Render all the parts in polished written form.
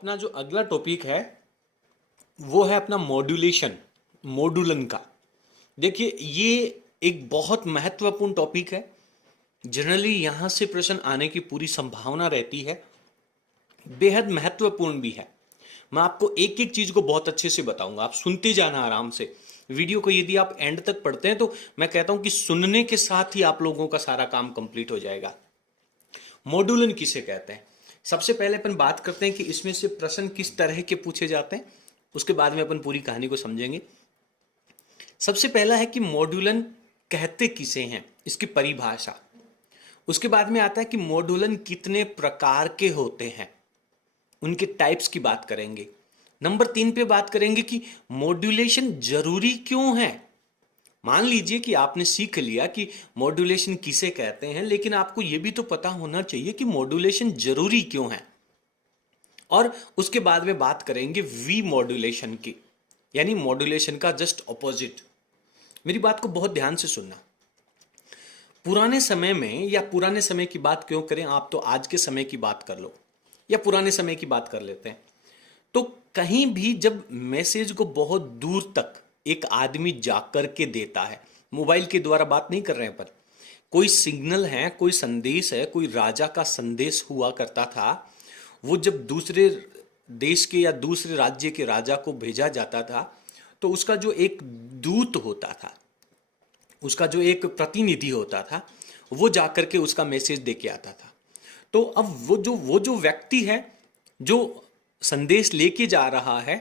अपना जो अगला टॉपिक है वो है अपना मॉड्यूलेशन, मॉड्यूलन का। देखिए ये एक बहुत महत्वपूर्ण टॉपिक है। जनरली यहां से प्रश्न आने की पूरी संभावना रहती है, बेहद महत्वपूर्ण भी है। मैं आपको एक एक चीज को बहुत अच्छे से बताऊंगा, आप सुनते जाना आराम से। वीडियो को यदि आप एंड तक पढ़ते हैं तो मैं कहता हूं कि सुनने के साथ ही आप लोगों का सारा काम कंप्लीट हो जाएगा। मॉड्यूलन किसे कहते हैं? सबसे पहले अपन बात करते हैं कि इसमें से प्रश्न किस तरह के पूछे जाते हैं, उसके बाद में अपन पूरी कहानी को समझेंगे। सबसे पहला है कि मॉड्यूलन कहते किसे हैं, इसकी परिभाषा। उसके बाद में आता है कि मॉड्यूलन कितने प्रकार के होते हैं, उनके टाइप्स की बात करेंगे। नंबर 3 पे बात करेंगे कि मॉड्यूलेशन जरूरी क्यों है। मान लीजिए कि आपने सीख लिया कि मॉड्यूलेशन किसे कहते हैं, लेकिन आपको यह भी तो पता होना चाहिए कि मॉड्यूलेशन जरूरी क्यों है। और उसके बाद में बात करेंगे वी मॉड्यूलेशन की, यानी मॉड्यूलेशन का जस्ट ऑपोजिट। मेरी बात को बहुत ध्यान से सुनना। पुराने समय में, या पुराने समय की बात क्यों करें, आप तो आज के समय की बात कर लो, या पुराने समय की बात कर लेते हैं। तो कहीं भी जब मैसेज को बहुत दूर तक एक आदमी जाकर के देता है, मोबाइल के द्वारा बात नहीं कर रहे हैं, पर कोई सिग्नल है, कोई संदेश है, कोई राजा का संदेश हुआ करता था, वो जब दूसरे देश के या दूसरे राज्य के राजा को भेजा जाता था तो उसका जो एक दूत होता था, उसका जो एक प्रतिनिधि होता था, वो जाकर के उसका मैसेज दे के आता था। तो अब वो जो व्यक्ति है जो संदेश लेके जा रहा है,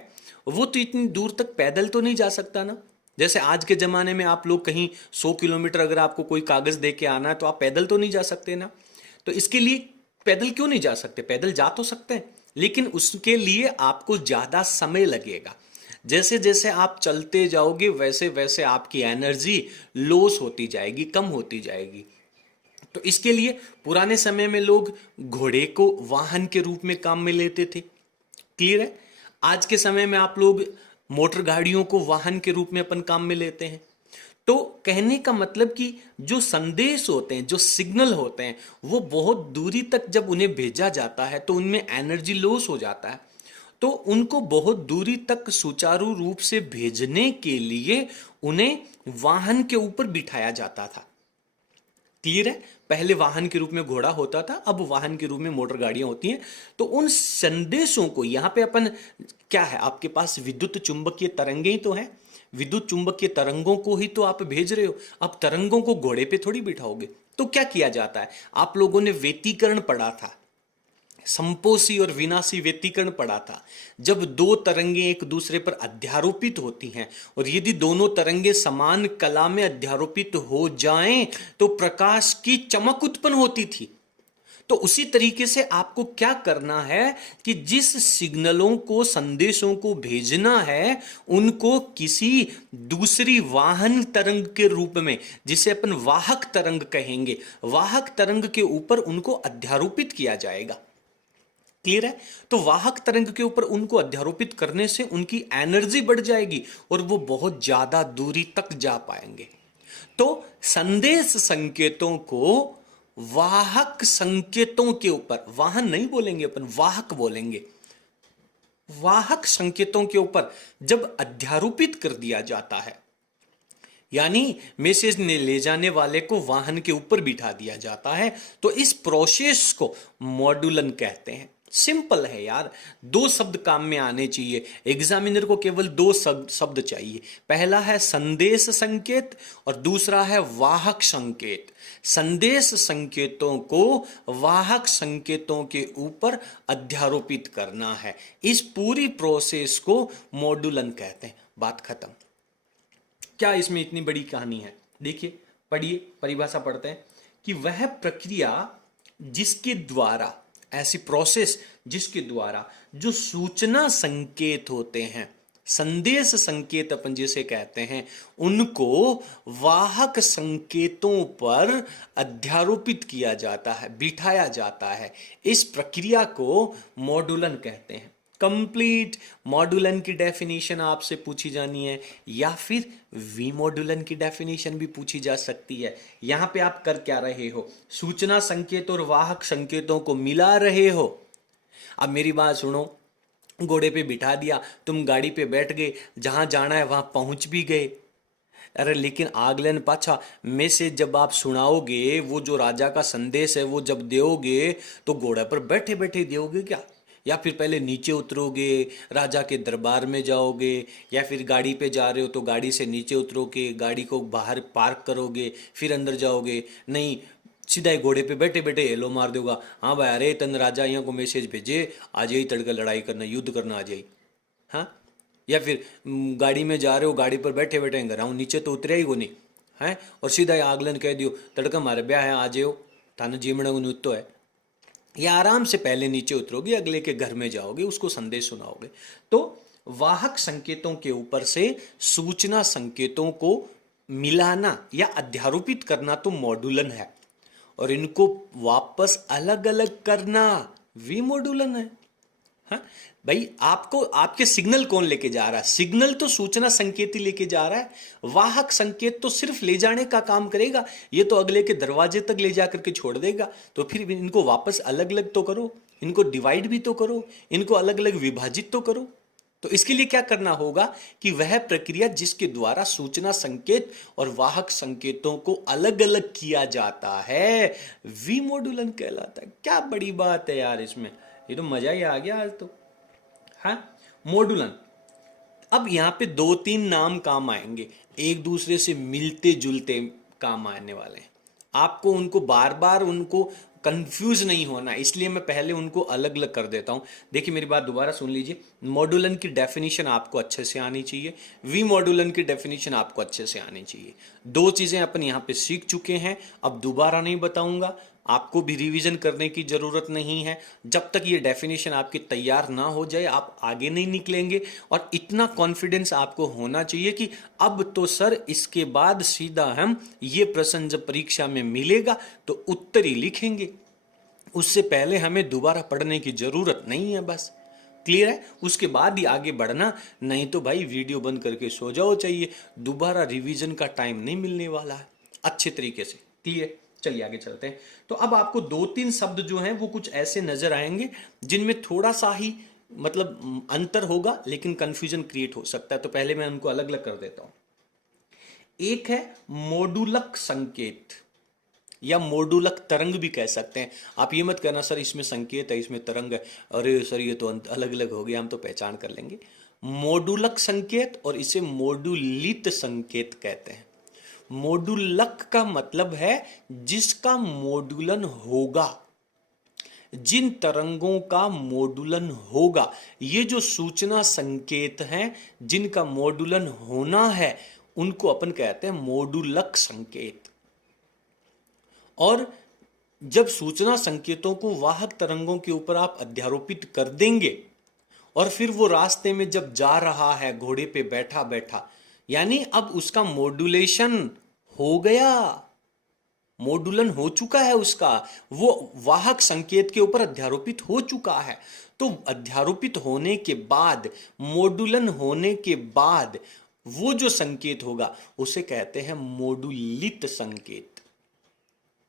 वो तो इतनी दूर तक पैदल तो नहीं जा सकता ना। जैसे आज के जमाने में आप लोग कहीं 100 किलोमीटर अगर आपको कोई कागज दे के आना है तो आप पैदल तो नहीं जा सकते ना। तो इसके लिए पैदल क्यों नहीं जा सकते, पैदल जा तो सकते हैं, लेकिन उसके लिए आपको ज्यादा समय लगेगा। जैसे जैसे आप चलते जाओगे वैसे वैसे आपकी एनर्जी लॉस होती जाएगी, कम होती जाएगी। तो इसके लिए पुराने समय में लोग घोड़े को वाहन के रूप में काम में लेते थे। क्लियर है? आज के समय में आप लोग मोटर गाड़ियों को वाहन के रूप में अपन काम में लेते हैं। तो कहने का मतलब कि जो संदेश होते हैं, जो सिग्नल होते हैं, वो बहुत दूरी तक जब उन्हें भेजा जाता है तो उनमें एनर्जी लॉस हो जाता है। तो उनको बहुत दूरी तक सुचारू रूप से भेजने के लिए उन्हें वाहन के ऊपर बिठाया जाता था। क्लियर है? पहले वाहन के रूप में घोड़ा होता था, अब वाहन के रूप में मोटर गाड़ियां होती हैं। तो उन संदेशों को यहां पे अपन क्या है, आपके पास विद्युत चुंबकीय तरंगे ही तो हैं, विद्युत चुंबकीय तरंगों को ही तो आप भेज रहे हो। अब तरंगों को घोड़े पे थोड़ी बिठाओगे। तो क्या किया जाता है, आप लोगों ने व्यतिकरण पढ़ा था, संपोषी और विनाशी व्यतिकरण पढ़ा था। जब दो तरंगे एक दूसरे पर अध्यारोपित होती हैं और यदि दोनों तरंगे समान कला में अध्यारोपित हो जाएं तो प्रकाश की चमक उत्पन्न होती थी। तो उसी तरीके से आपको क्या करना है कि जिस सिग्नलों को, संदेशों को भेजना है, उनको किसी दूसरी वाहन तरंग के रूप में, जिसे अपन वाहक तरंग कहेंगे, वाहक तरंग के ऊपर उनको अध्यारोपित किया जाएगा। क्लियर है? तो वाहक तरंग के ऊपर उनको अध्यारोपित करने से उनकी एनर्जी बढ़ जाएगी और वो बहुत ज्यादा दूरी तक जा पाएंगे। तो संदेश संकेतों को वाहक संकेतों के ऊपर, वाहन नहीं बोलेंगे अपन, वाहक बोलेंगे, वाहक संकेतों के ऊपर जब अध्यारोपित कर दिया जाता है, यानी मैसेज ने ले जाने वाले को वाहन के ऊपर बिठा दिया जाता है, तो इस प्रोसेस को मॉड्यूलन कहते हैं। सिंपल है यार, दो शब्द काम में आने चाहिए। एग्जामिनर को केवल दो शब्द चाहिए, पहला है संदेश संकेत और दूसरा है वाहक संकेत। संदेश संकेतों को वाहक संकेतों के ऊपर अध्यारोपित करना है, इस पूरी प्रोसेस को मॉड्यूलन कहते हैं। बात खत्म। क्या इसमें इतनी बड़ी कहानी है? देखिए, पढ़िए, परिभाषा पढ़ते हैं कि वह प्रक्रिया जिसके द्वारा, ऐसी प्रोसेस जिसके द्वारा जो सूचना संकेत होते हैं, संदेश संकेत अपन जिसे कहते हैं, उनको वाहक संकेतों पर अध्यारोपित किया जाता है, बिठाया जाता है। इस प्रक्रिया को मॉड्यूलन कहते हैं। कंप्लीट मॉड्यूलन की डेफिनेशन आपसे पूछी जानी है या फिर वी मॉड्यूलन की डेफिनेशन भी पूछी जा सकती है। यहां पे आप कर क्या रहे हो, सूचना संकेत और वाहक संकेतों को मिला रहे हो। अब मेरी बात सुनो, घोड़े पे बिठा दिया, तुम गाड़ी पे बैठ गए, जहां जाना है वहां पहुंच भी गए। अरे लेकिन आगलन पाछा मैसेज जब आप सुनाओगे, वो जो राजा का संदेश है वो जब दोगे, तो घोड़े पर बैठे बैठे दोगे क्या? या फिर पहले नीचे उतरोगे, राजा के दरबार में जाओगे, या फिर गाड़ी पे जा रहे हो तो गाड़ी से नीचे उतरोगे, गाड़ी को बाहर पार्क करोगे, फिर अंदर जाओगे? नहीं, सीधा ही घोड़े पे बैठे बैठे हेलो मार दोगा, हाँ भाई अरे तन राजा यहाँ को मैसेज भेजे, आ जाइए तड़का लड़ाई करना, युद्ध करना आ जाइए। हाँ, या फिर गाड़ी में जा रहे हो, गाड़ी पर बैठे बैठे घर आऊँ, नीचे तो उतरे ही को नहीं है, और सीधा ही आगलन कह दियो तड़का मारे ब्याह है आ जाओ, थाने जीमड़ा तो है। या आराम से पहले नीचे उतरोगे, अगले के घर में जाओगे, उसको संदेश सुनाओगे। तो वाहक संकेतों के ऊपर से सूचना संकेतों को मिलाना या अध्यारोपित करना तो मॉड्यूलन है, और इनको वापस अलग अलग करना विमोडुलन है। हाँ भाई, आपको आपके सिग्नल कौन लेके जा रहा है? सिग्नल तो सूचना संकेत ही लेके जा रहा है, वाहक संकेत तो सिर्फ ले जाने का काम करेगा, ये तो अगले के दरवाजे तक ले जाकर के छोड़ देगा। तो फिर इनको वापस अलग अलग तो करो, इनको डिवाइड भी तो करो, इनको अलग अलग विभाजित तो करो। तो इसके लिए क्या करना होगा कि वह प्रक्रिया जिसके द्वारा सूचना संकेत और वाहक संकेतों को अलग अलग किया जाता है, विमोडुलन कहलाता है। क्या बड़ी बात है यार इसमें, ये तो मजा ही आ गया आज तो। हाँ, मॉड्यूलन। अब यहाँ पे दो तीन नाम काम आएंगे, एक दूसरे से मिलते जुलते काम आने वाले हैं। आपको उनको बार बार उनको कंफ्यूज नहीं होना, इसलिए मैं पहले उनको अलग अलग कर देता हूं। देखिए मेरी बात दोबारा सुन लीजिए। मॉड्यूलन की डेफिनेशन आपको अच्छे से आनी चाहिए, वी मॉड्यूलन की डेफिनेशन आपको अच्छे से आनी चाहिए। दो चीजें अपन यहाँ पे सीख चुके हैं, अब दोबारा नहीं बताऊंगा, आपको भी रिवीजन करने की जरूरत नहीं है। जब तक ये डेफिनेशन आपकी तैयार ना हो जाए आप आगे नहीं निकलेंगे। और इतना कॉन्फिडेंस आपको होना चाहिए कि अब तो सर इसके बाद सीधा हम ये प्रश्न जब परीक्षा में मिलेगा तो उत्तर ही लिखेंगे, उससे पहले हमें दोबारा पढ़ने की जरूरत नहीं है। बस क्लियर है? उसके बाद ही आगे बढ़ना, नहीं तो भाई वीडियो बंद करके सो जाओ, चाहिए दोबारा रिवीजन का टाइम नहीं मिलने वाला है अच्छे तरीके से। क्लियर? चलिए आगे चलते हैं। तो अब आपको दो तीन शब्द जो हैं वो कुछ ऐसे नजर आएंगे जिनमें थोड़ा सा ही मतलब अंतर होगा, लेकिन कंफ्यूजन क्रिएट हो सकता है। तो पहले मैं उनको अलग अलग कर देता हूं। एक है मोडुलक संकेत, या मोडुलक तरंग भी कह सकते हैं। आप ये मत कहना सर इसमें संकेत है इसमें तरंग है, अरे सर ये तो अलग अलग हो गया, हम तो पहचान कर लेंगे। मोडुलक संकेत और इसे मोडुलित संकेत कहते हैं। मोडुलक का मतलब है जिसका मोडुलन होगा, जिन तरंगों का मोडुलन होगा। ये जो सूचना संकेत हैं जिनका मोडुलन होना है उनको अपन कहते हैं मोडुलक संकेत। और जब सूचना संकेतों को वाहक तरंगों के ऊपर आप अध्यारोपित कर देंगे और फिर वो रास्ते में जब जा रहा है घोड़े पे बैठा बैठा, यानी अब उसका मॉड्यूलेशन हो गया, मॉड्यूलन हो चुका है उसका, वो वाहक संकेत के ऊपर अध्यारोपित हो चुका है। तो अध्यारोपित होने के बाद, मॉड्यूलन होने के बाद वो जो संकेत होगा उसे कहते हैं मॉड्यूलित संकेत।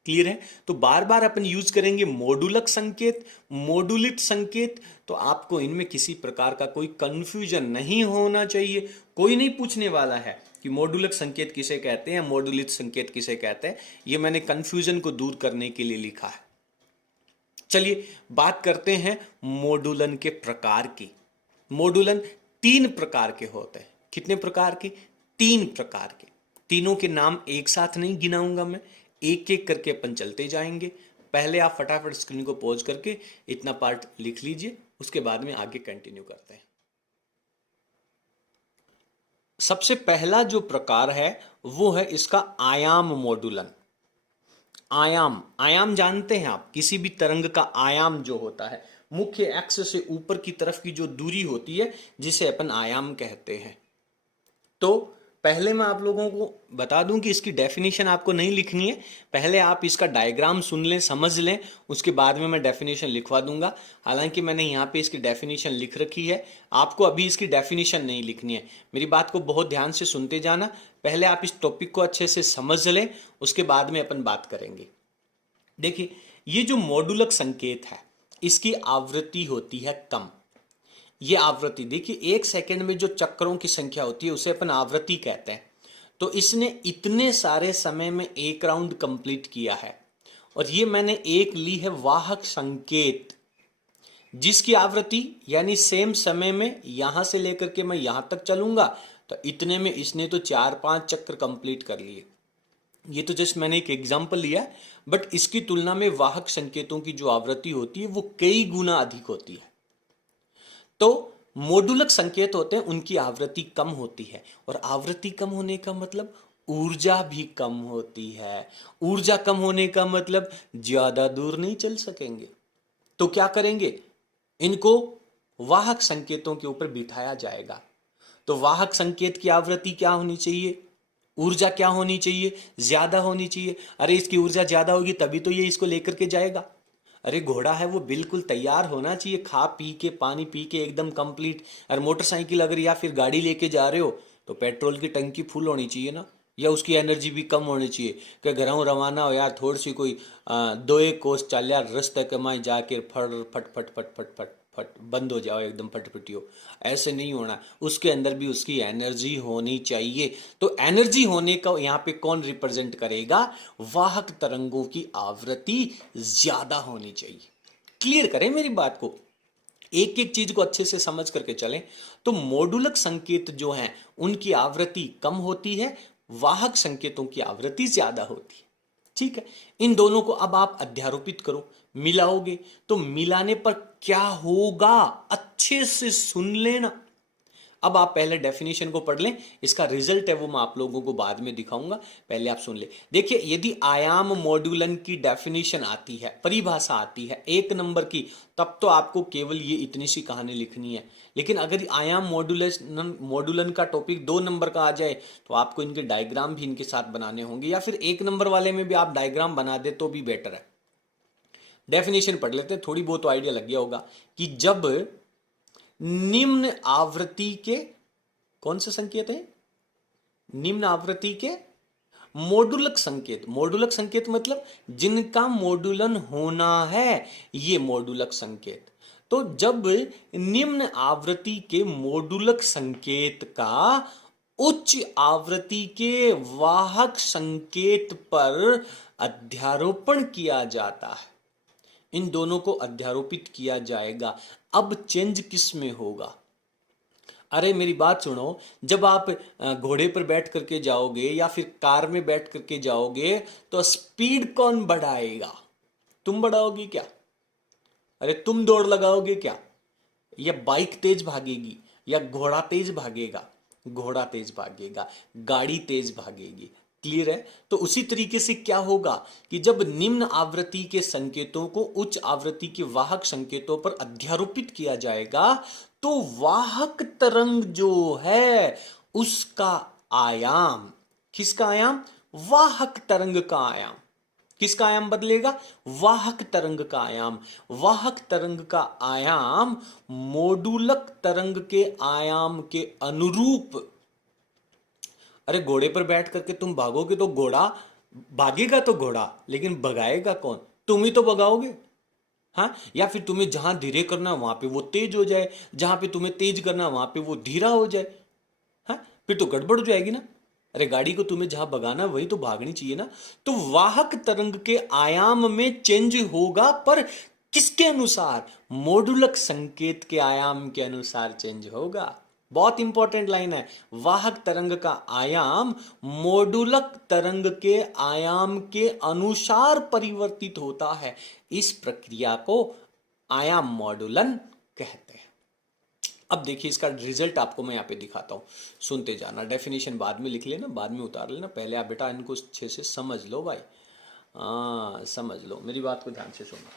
क्लियर है? तो बार बार अपन यूज करेंगे मॉडुलक संकेत, मॉडुलित संकेत। तो आपको इनमें किसी प्रकार का कोई कंफ्यूजन नहीं होना चाहिए। कोई नहीं पूछने वाला है कि मॉडुलक संकेत किसे कहते हैं, मॉडुलित संकेत किसे कहते हैं। ये मैंने कंफ्यूजन को दूर करने के लिए लिखा है। चलिए बात करते हैं मॉडुलन के प्रकार की। मॉडुलन तीन प्रकार के होते हैं। कितने प्रकार के? तीन प्रकार के। तीनों के नाम एक साथ नहीं गिनाऊंगा मैं, एक एक करके अपन चलते जाएंगे। पहले आप फटाफट स्क्रीन को पॉज करके इतना पार्ट लिख लीजिए, उसके बाद में आगे कंटिन्यू करते हैं। सबसे पहला जो प्रकार है वो है इसका आयाम मॉडुलन। आयाम, आयाम जानते हैं आप? किसी भी तरंग का आयाम जो होता है, मुख्य एक्स से ऊपर की तरफ की जो दूरी होती है जिसे अपन आयाम कहते हैं। तो पहले मैं आप लोगों को बता दूं कि इसकी डेफिनेशन आपको नहीं लिखनी है, पहले आप इसका डायग्राम सुन लें, समझ लें, उसके बाद में मैं डेफिनेशन लिखवा दूंगा। हालांकि मैंने यहाँ पे इसकी डेफिनेशन लिख रखी है, आपको अभी इसकी डेफिनेशन नहीं लिखनी है। मेरी बात को बहुत ध्यान से सुनते जाना, पहले आप इस टॉपिक को अच्छे से समझ लें, उसके बाद में अपन बात करेंगे। देखिए, ये जो मॉडुलक संकेत है इसकी आवृत्ति होती है कम, ये आवृत्ति देखिए, 1 सेकंड में जो चक्रों की संख्या होती है उसे अपन आवृत्ति कहते हैं। तो इसने इतने सारे समय में एक राउंड कंप्लीट किया है, और ये मैंने एक ली है वाहक संकेत, जिसकी आवृत्ति यानी सेम समय में यहां से लेकर के मैं यहां तक चलूंगा, तो इतने में इसने तो 4-5 चक्र कंप्लीट कर लिए। ये तो जस्ट मैंने एक एग्जांपल लिया, बट इसकी तुलना में वाहक संकेतों की जो आवृत्ति होती है वो कई गुना अधिक होती है। तो मोडुलक संकेत होते हैं, उनकी आवृत्ति कम होती है, और आवृत्ति कम होने का मतलब ऊर्जा भी कम होती है। ऊर्जा कम होने का मतलब ज्यादा दूर नहीं चल सकेंगे। तो क्या करेंगे, इनको वाहक संकेतों के ऊपर बिठाया जाएगा। तो वाहक संकेत की आवृत्ति क्या होनी चाहिए, ऊर्जा क्या होनी चाहिए, ज्यादा होनी चाहिए। अरे इसकी ऊर्जा ज्यादा होगी तभी तो ये इसको लेकर के जाएगा। अरे घोड़ा है वो बिल्कुल तैयार होना चाहिए, खा पी के पानी पी के एकदम कंप्लीट। अरे मोटरसाइकिल अगर या फिर गाड़ी लेके जा रहे हो तो पेट्रोल की टंकी फुल होनी चाहिए ना, या उसकी एनर्जी भी कम होनी चाहिए कि घरों रवाना हो यार, थोड़ी सी कोई 2-1 कोस चल यार, रस्ते कमाई जाके फट फट फट फट फट फट फट बंद हो जाओ, एकदम फटफटी हो। ऐसे नहीं होना, उसके अंदर भी उसकी एनर्जी होनी चाहिए। तो एनर्जी होने का यहाँ पे कौन रिप्रेजेंट करेगा, वाहक तरंगों की आवृत्ति ज्यादा होनी चाहिए। क्लियर करें मेरी बात को, एक एक चीज को अच्छे से समझ करके चलें। तो मोडुलक संकेत जो हैं उनकी आवृत्ति कम होती है, वाहक संकेतों की आवृत्ति ज्यादा होती है। ठीक है, इन दोनों को अब आप अध्यारोपित करो, मिलाओगे, तो मिलाने पर क्या होगा अच्छे से सुन लेना। अब आप पहले डेफिनेशन को पढ़ लें, इसका रिजल्ट है वो मैं आप लोगों को बाद में दिखाऊंगा, पहले आप सुन ले। देखिए, यदि आयाम मॉड्यूलन की डेफिनेशन आती है, परिभाषा आती है 1 नंबर की, तब तो आपको केवल ये इतनी सी कहानी लिखनी है। लेकिन अगर आयाम मॉड्यूलन का टॉपिक 2 नंबर का आ जाए तो आपको इनके डायग्राम भी इनके साथ बनाने होंगे, या फिर 1 नंबर वाले में भी आप डायग्राम बना दे तो भी बेटर है। डेफिनेशन पढ़ लेते हैं, थोड़ी बहुत आइडिया लग गया होगा कि जब निम्न आवृत्ति के कौन से संकेत है, निम्न आवृत्ति के मोडुलक संकेत, मोडुलक संकेत मतलब जिनका मोडुलन होना है, ये मोडुलक संकेत। तो जब निम्न आवृत्ति के मोडुलक संकेत का उच्च आवृत्ति के वाहक संकेत पर अध्यारोपण किया जाता है, इन दोनों को अध्यारोपित किया जाएगा। अब चेंज किस में होगा, अरे मेरी बात सुनो, जब आप घोड़े पर बैठ करके जाओगे या फिर कार में बैठ करके जाओगे तो स्पीड कौन बढ़ाएगा, तुम बढ़ाओगी क्या, अरे तुम दौड़ लगाओगे क्या, या बाइक तेज भागेगी या घोड़ा तेज भागेगा, घोड़ा तेज भागेगा, गाड़ी तेज भागेगी। क्लियर है। तो उसी तरीके से क्या होगा कि जब निम्न आवृत्ति के संकेतों को उच्च आवृत्ति के वाहक संकेतों पर अध्यारोपित किया जाएगा तो वाहक तरंग जो है उसका आयाम, किसका आयाम, वाहक तरंग का आयाम, किसका आयाम बदलेगा, वाहक तरंग का आयाम। वाहक तरंग का आयाम मोडुलक तरंग के आयाम के अनुरूप। अरे घोड़े पर बैठ करके तुम भागोगे तो घोड़ा भागेगा, तो घोड़ा, लेकिन भगाएगा कौन, तुम ही तो भगाओगे। हाँ, या फिर तुम्हें जहां धीरे करना वहां पे वो तेज हो जाए, जहां पे तुम्हें तेज करना वहां पे वो धीरा हो जाए। हाँ, फिर तो गड़बड़ हो जाएगी ना। अरे गाड़ी को तुम्हें जहां भगाना वही तो भागनी चाहिए ना। तो वाहक तरंग के आयाम में चेंज होगा, पर किसके अनुसार, मोडुलक संकेत के आयाम के अनुसार चेंज होगा। बहुत इंपॉर्टेंट लाइन है, वाहक तरंग का आयाम मोडुलक तरंग के आयाम के अनुसार परिवर्तित होता है। इस प्रक्रिया को आयाम मॉड्यूलन कहते हैं। अब देखिए इसका रिजल्ट आपको मैं यहां पे दिखाता हूं, सुनते जाना। डेफिनेशन बाद में लिख लेना, बाद में उतार लेना, पहले आप बेटा इनको अच्छे से समझ लो भाई। समझ लो, मेरी बात को ध्यान से सुनो।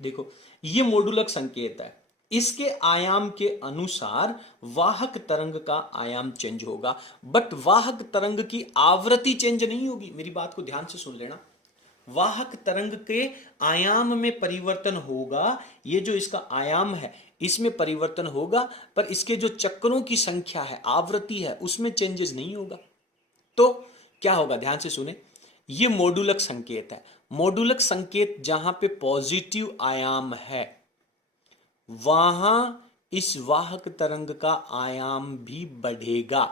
देखो, ये मोडुलक संकेत है, इसके आयाम के अनुसार वाहक तरंग का आयाम चेंज होगा, बट वाहक तरंग की आवृत्ति चेंज नहीं होगी। मेरी बात को ध्यान से सुन लेना, वाहक तरंग के आयाम में परिवर्तन होगा, ये जो इसका आयाम है इसमें परिवर्तन होगा, पर इसके जो चक्रों की संख्या है, आवृत्ति है, उसमें चेंजेस नहीं होगा। तो क्या होगा, ध्यान से सुने, ये मोडुलक संकेत है। मोडुलक संकेत जहां पे पॉजिटिव आयाम है वहां इस वाहक तरंग का आयाम भी बढ़ेगा,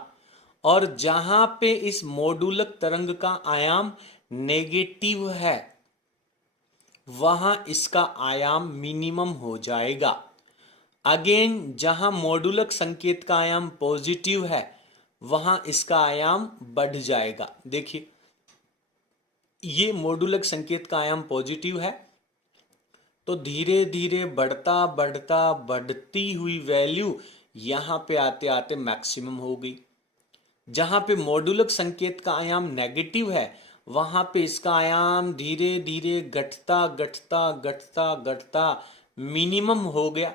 और जहां पे इस मॉडुलक तरंग का आयाम नेगेटिव है वहां इसका आयाम मिनिमम हो जाएगा। अगेन जहां मॉडुलक संकेत का आयाम पॉजिटिव है वहां इसका आयाम बढ़ जाएगा। देखिए ये मॉडुलक संकेत का आयाम पॉजिटिव है तो धीरे धीरे बढ़ता बढ़ता बढ़ती हुई वैल्यू यहां पे आते आते मैक्सिमम हो गई। जहां पे मॉडुलक संकेत का आयाम नेगेटिव है वहां पे इसका आयाम धीरे धीरे घटता घटता घटता घटता मिनिमम हो गया।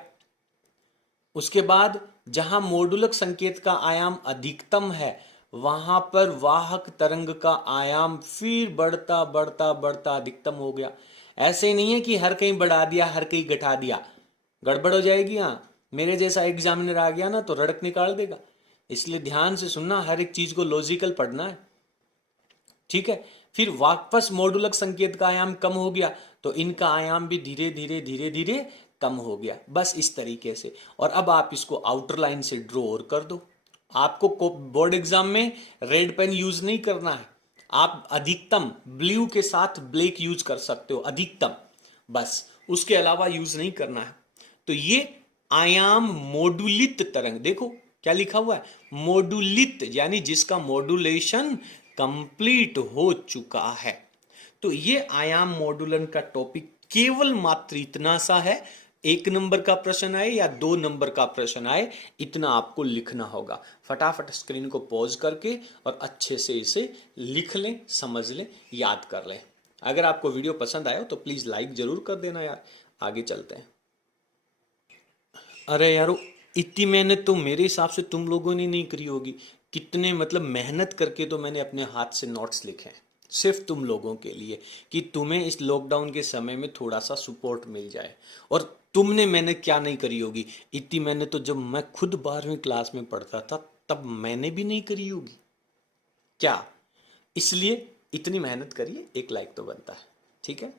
उसके बाद जहां मॉडुलक संकेत का आयाम अधिकतम है वहां पर वाहक तरंग का आयाम फिर बढ़ता बढ़ता बढ़ता अधिकतम हो गया। ऐसे नहीं है कि हर कहीं बढ़ा दिया हर कहीं घटा दिया, गड़बड़ हो जाएगी। हाँ, मेरे जैसा एग्जामिनर आ गया ना तो रड़क निकाल देगा। इसलिए ध्यान से सुनना, हर एक चीज को लॉजिकल पढ़ना है, ठीक है। फिर वापस मॉडुलक संकेत का आयाम कम हो गया तो इनका आयाम भी धीरे धीरे धीरे धीरे कम हो गया, बस इस तरीके से। और अब आप इसको आउटर लाइन से ड्रॉ और कर दो। आपको बोर्ड एग्जाम में रेड पेन यूज नहीं करना है, आप अधिकतम ब्लू के साथ ब्लैक यूज कर सकते हो, अधिकतम, बस उसके अलावा यूज नहीं करना है। तो ये आयाम मॉडुलित तरंग, देखो क्या लिखा हुआ है, मॉडुलित, यानी जिसका मॉडुलेशन कंप्लीट हो चुका है। तो ये आयाम मॉडुलन का टॉपिक केवल मात्र इतना सा है। 1 नंबर का प्रश्न आए या 2 नंबर का प्रश्न आए, इतना आपको लिखना होगा। फटाफट स्क्रीन को पॉज करके और अच्छे से इसे लिख लें, समझ लें, याद कर लें। अगर आपको वीडियो पसंद आया तो प्लीज लाइक जरूर कर देना यार। आगे चलते हैं। अरे यारो, इतनी मेहनत तो मेरे हिसाब से तुम लोगों ने नहीं करी होगी। कितने मतलब मेहनत करके तो मैंने अपने हाथ से नोट्स लिखे हैं सिर्फ तुम लोगों के लिए, कि तुम्हें इस लॉकडाउन के समय में थोड़ा सा सपोर्ट मिल जाए। और तुमने मेहनत क्या नहीं करी होगी, इतनी मेहनत तो जब मैं खुद 12वीं क्लास में पढ़ता था तब मैंने भी नहीं करी होगी क्या। इसलिए इतनी मेहनत करिए, एक लाइक तो बनता है, ठीक है।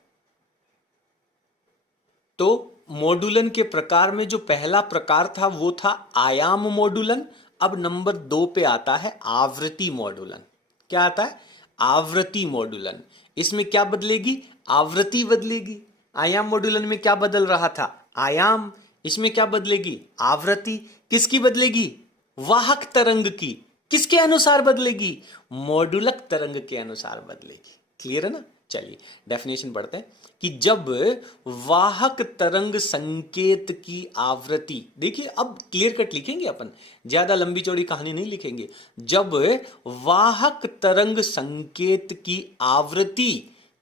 तो मॉडुलन के प्रकार में जो पहला प्रकार था वो था आयाम मॉडुलन। अब नंबर 2 पे आता है आवृत्ति मॉडुलन। क्या आता है, आवृत्ति मॉडुलन। इसमें क्या बदलेगी, आवृत्ति बदलेगी। आयाम मॉडुलन में क्या बदल रहा था, आयाम। इसमें क्या बदलेगी, आवृत्ति। किसकी बदलेगी, वाहक तरंग की। किसके अनुसार बदलेगी, मॉडुलक तरंग के अनुसार बदलेगी। क्लियर है ना। चलिए डेफिनेशन पढ़ते हैं कि जब वाहक तरंग संकेत की आवृत्ति, देखिए अब क्लियर कट लिखेंगे अपन, ज्यादा लंबी चौड़ी कहानी नहीं लिखेंगे। जब वाहक तरंग संकेत की आवृत्ति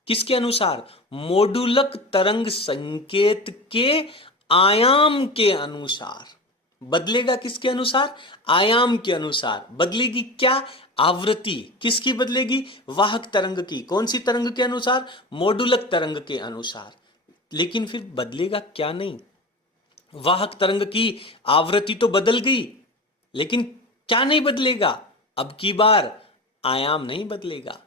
किसके अनुसार, मॉडुलक तरंग संकेत के आयाम के अनुसार बदलेगा। किसके अनुसार, आयाम के अनुसार बदलेगी। क्या, आवृत्ति। किसकी बदलेगी, वाहक तरंग की। कौन सी तरंग के अनुसार, मॉडुलक तरंग के अनुसार। लेकिन फिर बदलेगा क्या नहीं, वाहक तरंग की आवृत्ति तो बदल गई लेकिन क्या नहीं बदलेगा, अब की बार आयाम नहीं बदलेगा।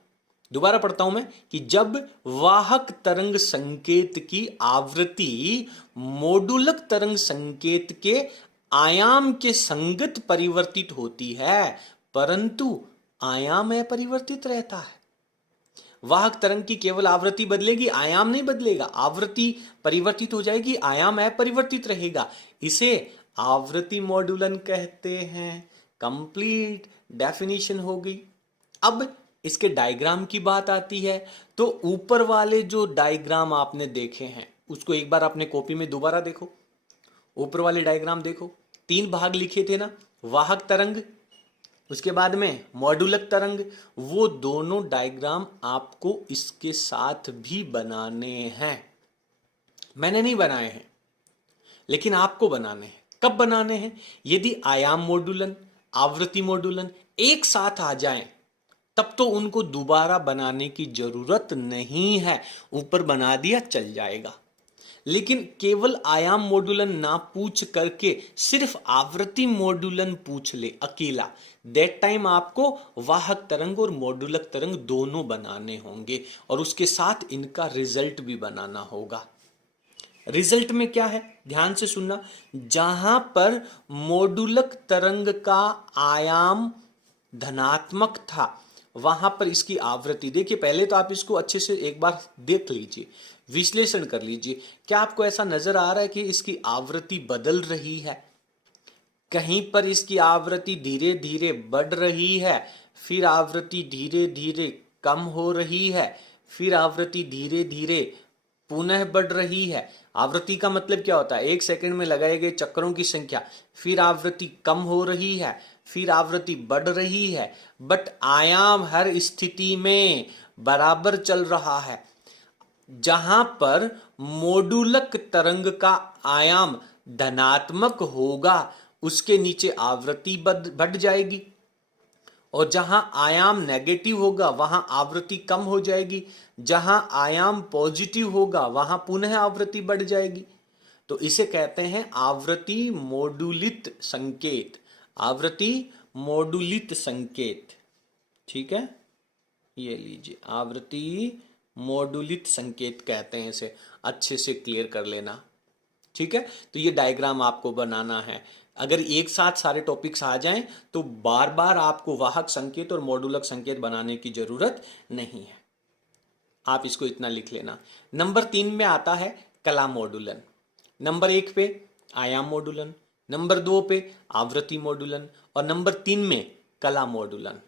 दोबारा पढ़ता हूं मैं कि जब वाहक तरंग संकेत की आवृत्ति मॉडुलक तरंग संकेत के आयाम के संगत परिवर्तित होती है परंतु आयाम अपरिवर्तित रहता है। वाहक तरंग की केवल आवृत्ति बदलेगी, आयाम नहीं बदलेगा। आवृत्ति परिवर्तित हो जाएगी, आयाम अपरिवर्तित रहेगा। इसे आवृत्ति मॉडुलन कहते हैं। कंप्लीट डेफिनेशन हो गई। अब इसके डायग्राम की बात आती है तो ऊपर वाले जो डायग्राम आपने देखे हैं उसको एक बार अपने कॉपी में दोबारा देखो। ऊपर वाले डायग्राम देखो, 3 भाग लिखे थे ना, वाहक तरंग, उसके बाद में मॉडुलक तरंग। वो दोनों डायग्राम आपको इसके साथ भी बनाने हैं। मैंने नहीं बनाए हैं लेकिन आपको बनाने हैं। कब बनाने हैं, यदि आयाम मॉडुलन आवृत्ति मॉडुलन एक साथ आ जाएं तब तो उनको दोबारा बनाने की जरूरत नहीं है, ऊपर बना दिया चल जाएगा। लेकिन केवल आयाम मॉडुलन ना पूछ करके सिर्फ आवृत्ति मॉडुलन पूछ ले अकेला, दैट टाइम आपको वाहक तरंग और मॉडुलक तरंग दोनों बनाने होंगे और उसके साथ इनका रिजल्ट भी बनाना होगा। रिजल्ट में क्या है, ध्यान से सुनना, जहां पर मोडुलक तरंग का आयाम धनात्मक था वहां पर इसकी आवृत्ति, देखिए पहले तो आप इसको अच्छे से एक बार देख लीजिए, विश्लेषण कर लीजिए, क्या आपको ऐसा नजर आ रहा है कि इसकी आवृत्ति बदल रही है? कहीं पर इसकी आवृत्ति धीरे धीरे बढ़ रही है, फिर आवृत्ति धीरे धीरे कम हो रही है, फिर आवृत्ति धीरे धीरे पुनः बढ़ रही है। आवृत्ति का मतलब क्या होता है, एक सेकंड में लगाए गए चक्रों की संख्या। फिर आवृत्ति कम हो रही है, फिर आवृत्ति बढ़ रही है, बट आयाम हर स्थिति में बराबर चल रहा है। जहां पर मोडुलक तरंग का आयाम धनात्मक होगा उसके नीचे आवृत्ति बढ़ जाएगी, और जहां आयाम नेगेटिव होगा वहां आवृत्ति कम हो जाएगी, जहां आयाम पॉजिटिव होगा वहां पुनः आवृत्ति बढ़ जाएगी। तो इसे कहते हैं आवृत्ति मोडुलित संकेत, आवृत्ति मोडुलित संकेत। ठीक है, ये लीजिए, आवृत्ति मोडुलित संकेत कहते हैं इसे, अच्छे से क्लियर कर लेना। ठीक है, तो ये डायग्राम आपको बनाना है। अगर एक साथ सारे टॉपिक्स आ जाएं तो बार बार आपको वाहक संकेत और मॉडुलक संकेत बनाने की जरूरत नहीं है। आप इसको इतना लिख लेना। नंबर 3 में आता है कला मॉडुलन, नंबर 1 पे आयाम मॉडुलन, नंबर 2 पे आवृत्ति मॉडुलन, और नंबर 3 में कला मॉडुलन।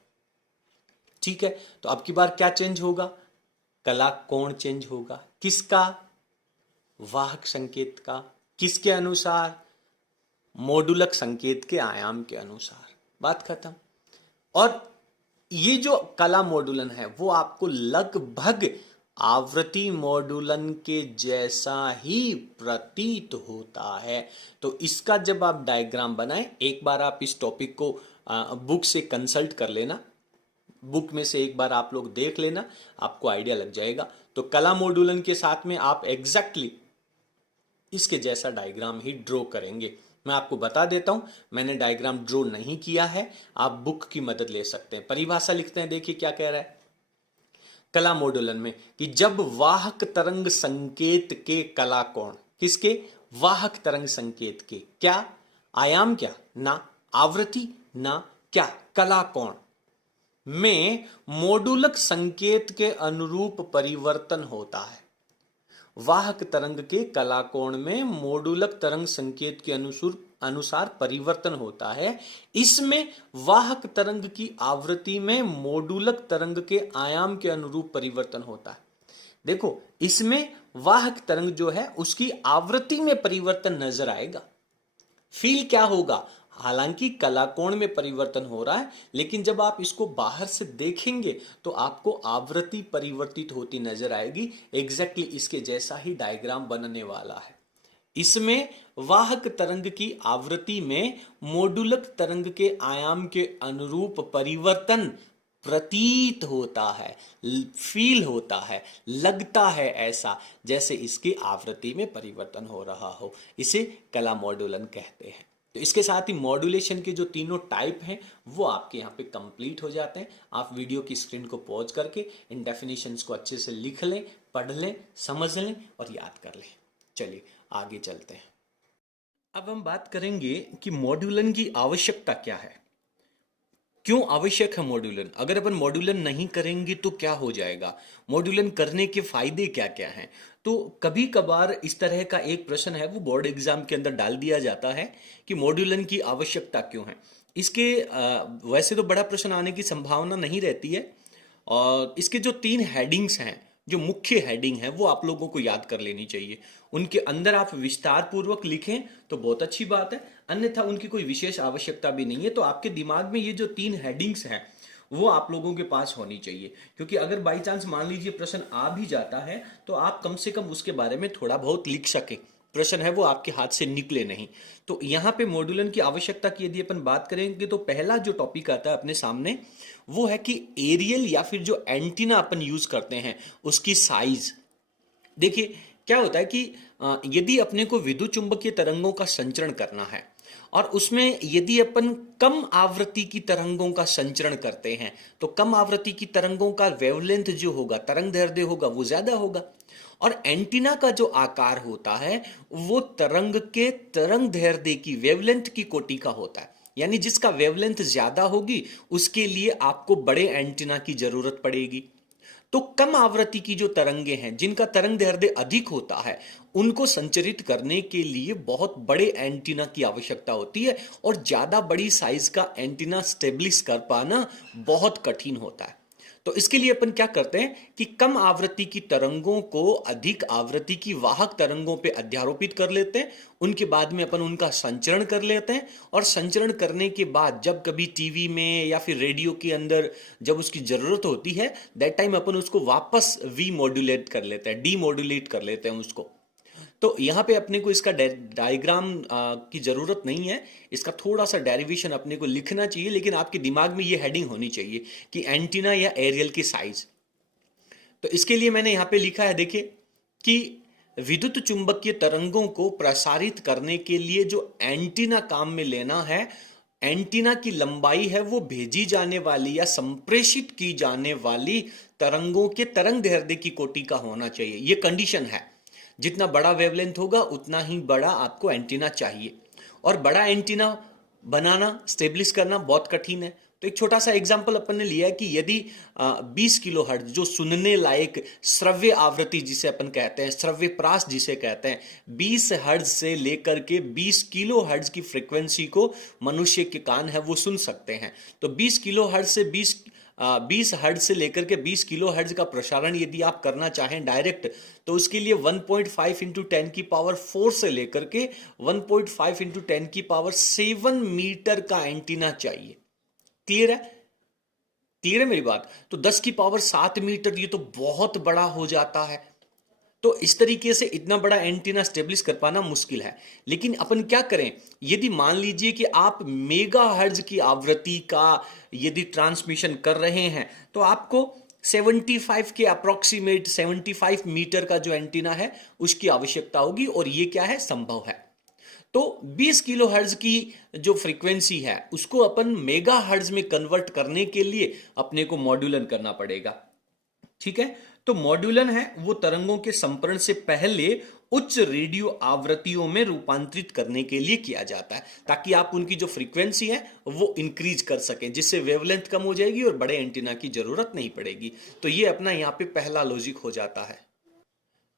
ठीक है, तो अब की बार क्या चेंज होगा, कला कोण चेंज होगा, किसका, वाहक संकेत का, किसके अनुसार, मॉडुलक संकेत के आयाम के अनुसार, बात खत्म। और ये जो कला मॉडुलन है वो आपको लगभग आवृत्ति मॉडुलन के जैसा ही प्रतीत होता है। तो इसका जब आप डायग्राम बनाएं, एक बार आप इस टॉपिक को बुक से कंसल्ट कर लेना, बुक में से एक बार आप लोग देख लेना, आपको आइडिया लग जाएगा। तो कला मॉडुलन के साथ में आप एग्जैक्टली इसके जैसा डायग्राम ही ड्रॉ करेंगे। मैं आपको बता देता हूं, मैंने डायग्राम ड्रॉ नहीं किया है, आप बुक की मदद ले सकते हैं। परिभाषा लिखते हैं, देखिए क्या कह रहा है कला मॉडुलन में, कि जब वाहक तरंग संकेत के कला कोण, किसके, वाहक तरंग संकेत के, क्या आयाम, क्या ना आवृत्ति, ना क्या कला कोण में मॉडुलक संकेत के अनुरूप परिवर्तन होता है। वाहक तरंग के कला कोण में मॉडुलक तरंग संकेत के अनुसार परिवर्तन होता है। इसमें वाहक तरंग की आवृत्ति में मॉडुलक तरंग के आयाम के अनुरूप परिवर्तन होता है। देखो, इसमें वाहक तरंग जो है उसकी आवृत्ति में परिवर्तन नजर आएगा। फील क्या होगा, हालांकि कला कोण में परिवर्तन हो रहा है, लेकिन जब आप इसको बाहर से देखेंगे तो आपको आवृत्ति परिवर्तित होती नजर आएगी। एग्जैक्टली इसके जैसा ही डायग्राम बनने वाला है। इसमें वाहक तरंग की आवृत्ति में मॉडुलक तरंग के आयाम के अनुरूप परिवर्तन प्रतीत होता है, फील होता है, लगता है ऐसा जैसे इसकी आवृत्ति में परिवर्तन हो रहा हो। इसे कला मॉडुलन कहते हैं। तो इसके साथ ही मॉड्यूलेशन के जो तीनों टाइप हैं वो आपके यहाँ पे कंप्लीट हो जाते हैं। आप वीडियो की स्क्रीन को पॉज करके इन डेफिनेशंस को अच्छे से लिख लें, पढ़ लें, समझ लें और याद कर लें। चलिए आगे चलते हैं। अब हम बात करेंगे कि मॉड्यूलन की आवश्यकता क्या है, क्यों आवश्यक है मॉड्यूलन। अगर अपन मॉड्यूलन नहीं करेंगे तो क्या हो जाएगा, मॉड्यूलन करने के फायदे क्या क्या हैं। तो कभी कभार इस तरह का एक प्रश्न है वो बोर्ड एग्जाम के अंदर डाल दिया जाता है कि मॉड्यूलन की आवश्यकता क्यों है। इसके वैसे तो बड़ा प्रश्न आने की संभावना नहीं रहती है, और इसके जो 3 हेडिंग्स हैं, जो मुख्य हेडिंग है वो आप लोगों को याद कर लेनी चाहिए। उनके अंदर आप विस्तार पूर्वक लिखें तो बहुत अच्छी बात है, अन्यथा उनकी कोई विशेष आवश्यकता भी नहीं है। तो आपके दिमाग में ये जो 3 हेडिंग्स हैं वो आप लोगों के पास होनी चाहिए, क्योंकि अगर बाई चांस मान लीजिए प्रश्न आ भी जाता है तो आप कम से कम उसके बारे में थोड़ा बहुत लिख सकें, प्रश्न है वो आपके हाथ से निकले नहीं। तो यहाँ पे मॉड्यूलन की आवश्यकता की यदि अपन बात करेंगे तो पहला जो टॉपिक आता है अपने सामने वो है कि एरियल या फिर जो एंटीना अपन यूज करते हैं उसकी साइज। देखिए क्या होता है कि यदि अपने को विद्युत चुंबकीय तरंगों का संचरण करना है और उसमें यदि अपन कम आवृत्ति की तरंगों का संचरण करते हैं तो कम आवृत्ति की तरंगों का वेवलेंथ जो होगा, तरंग दैर्ध्य होगा, वो ज्यादा होगा। और एंटीना का जो आकार होता है वो तरंग के तरंग दैर्ध्य की वेवलेंथ की कोटि का होता है। यानी जिसका वेवलेंथ ज्यादा होगी उसके लिए आपको बड़े एंटीना की जरूरत पड़ेगी। तो कम आवृत्ति की जो तरंगे हैं जिनका तरंग दैर्ध्य अधिक होता है उनको संचरित करने के लिए बहुत बड़े एंटीना की आवश्यकता होती है, और ज्यादा बड़ी साइज का एंटीना स्टेब्लिश कर पाना बहुत कठिन होता है। तो इसके लिए अपन क्या करते हैं कि कम आवृत्ति की तरंगों को अधिक आवृत्ति की वाहक तरंगों पे अध्यारोपित कर लेते हैं, उनके बाद में अपन उनका संचरण कर लेते हैं, और संचरण करने के बाद जब कभी टीवी में या फिर रेडियो के अंदर जब उसकी जरूरत होती है दैट टाइम अपन उसको वापस वी मॉड्यूलेट कर लेते हैं, डी मॉड्यूलेट कर लेते हैं उसको। तो यहाँ पे अपने को इसका डायग्राम की जरूरत नहीं है, इसका थोड़ा सा डेरिवेशन अपने को लिखना चाहिए, लेकिन आपके दिमाग में ये हेडिंग होनी चाहिए कि एंटीना या एरियल की साइज। तो इसके लिए मैंने यहाँ पे लिखा है, देखिए कि विद्युत चुंबकीय तरंगों को प्रसारित करने के लिए जो एंटीना काम में लेना है, एंटीना की लंबाई है वो भेजी जाने वाली या संप्रेषित की जाने वाली तरंगों के तरंग दैर्ध्य की कोटि का होना चाहिए। ये कंडीशन है। जितना बड़ा वेवलेंथ होगा उतना ही बड़ा आपको एंटीना चाहिए, और बड़ा एंटीना बनाना, स्टेब्लिश करना बहुत कठिन है। तो एक छोटा सा एग्जांपल अपन ने लिया है कि यदि 20 किलो हर्ट्ज जो सुनने लायक श्रव्य आवृत्ति जिसे अपन कहते हैं, श्रव्य प्रास जिसे कहते हैं, 20 हर्ट्ज से लेकर के 20 किलो हर्ट्ज की फ्रीक्वेंसी को मनुष्य के कान है वो सुन सकते हैं। तो 20 किलो हर्ट्ज से 20 हर्ट्ज से लेकर के 20 किलो हर्ट्ज का प्रसारण यदि आप करना चाहें डायरेक्ट, तो उसके लिए 1.5 इंटू 10 की पावर 4 से लेकर के 1.5 इंटू 10 की पावर 7 मीटर का एंटीना चाहिए। क्लियर है? क्लियर है मेरी बात? तो 10 की पावर 7 मीटर, ये तो बहुत बड़ा हो जाता है। तो इस तरीके से इतना बड़ा एंटीना स्टेब्लिश कर पाना मुश्किल है। लेकिन अपन क्या करें, यदि मान लीजिए कि आप मेगा हर्ट्ज की आवृत्ति का यदि ट्रांसमिशन कर रहे हैं तो आपको 75 के अप्रोक्सीमेट 75 मीटर का जो एंटीना है उसकी आवश्यकता होगी, और ये क्या है, संभव है। तो 20 किलो हर्ट्ज की जो फ्रीक्वेंसी है उसको अपन मेगा हर्ट्ज में कन्वर्ट करने के लिए अपने को मॉड्यूलन करना पड़ेगा। ठीक है? तो मॉड्यूलन है वो तरंगों के संपरण से पहले उच्च रेडियो आवृत्तियों में रूपांतरित करने के लिए किया जाता है, ताकि आप उनकी जो फ्रीक्वेंसी है वो इंक्रीज कर सकें, जिससे वेवलेंथ कम हो जाएगी और बड़े एंटीना की जरूरत नहीं पड़ेगी। तो ये अपना यहाँ पे पहला लॉजिक हो जाता है।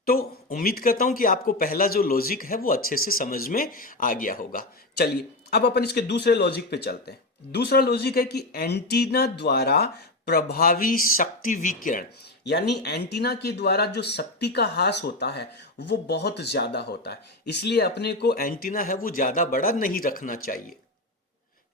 तो उम्मीद करता हूं कि आपको पहला जो लॉजिक है वो अच्छे से समझ में आ गया होगा। चलिए अब अपन इसके दूसरे लॉजिक पे चलते हैं। दूसरा लॉजिक है कि एंटीना द्वारा प्रभावी शक्ति विकिरण, यानी एंटीना के द्वारा जो शक्ति का ह्रास होता है वो बहुत ज्यादा होता है, इसलिए अपने को एंटीना है वो ज्यादा बड़ा नहीं रखना चाहिए।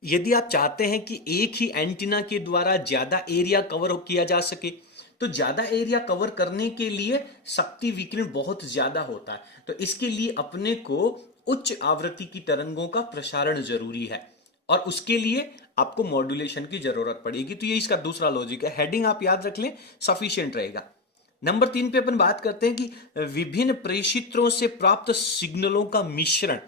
यदि आप चाहते हैं कि एक ही एंटीना के द्वारा ज्यादा एरिया कवर किया जा सके, तो ज्यादा एरिया कवर करने के लिए शक्ति विकिरण बहुत ज्यादा होता है। तो इसके लिए अपने को उच्च आवृत्ति की तरंगों का प्रसारण जरूरी है, और उसके लिए आपको मॉड्यूलेशन की जरूरत पड़ेगी। तो ये इसका दूसरा लॉजिक है। हेडिंग आप याद रख लें, सफिशिएंट रहेगा। नंबर 3 पे अपन बात करते हैं कि विभिन्न प्रेषित्रों से प्राप्त सिग्नलों का मिश्रण।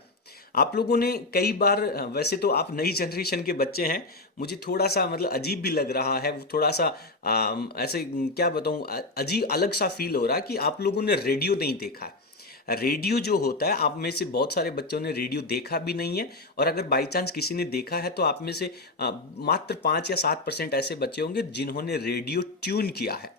आप लोगों ने कई बार, वैसे तो आप नई जनरेशन के बच्चे हैं, मुझे थोड़ा सा मतलब अजीब भी लग रहा है, थोड़ा सा ऐसे क्या बताऊं, अजीब अलग सा फील हो रहा है कि आप लोगों ने रेडियो नहीं देखा है। रेडियो जो होता है, आप में से बहुत सारे बच्चों ने रेडियो देखा भी नहीं है, और अगर बाई चांस किसी ने देखा है तो आप में से मात्र 5 या 7% ऐसे बच्चे होंगे जिन्होंने रेडियो ट्यून किया है।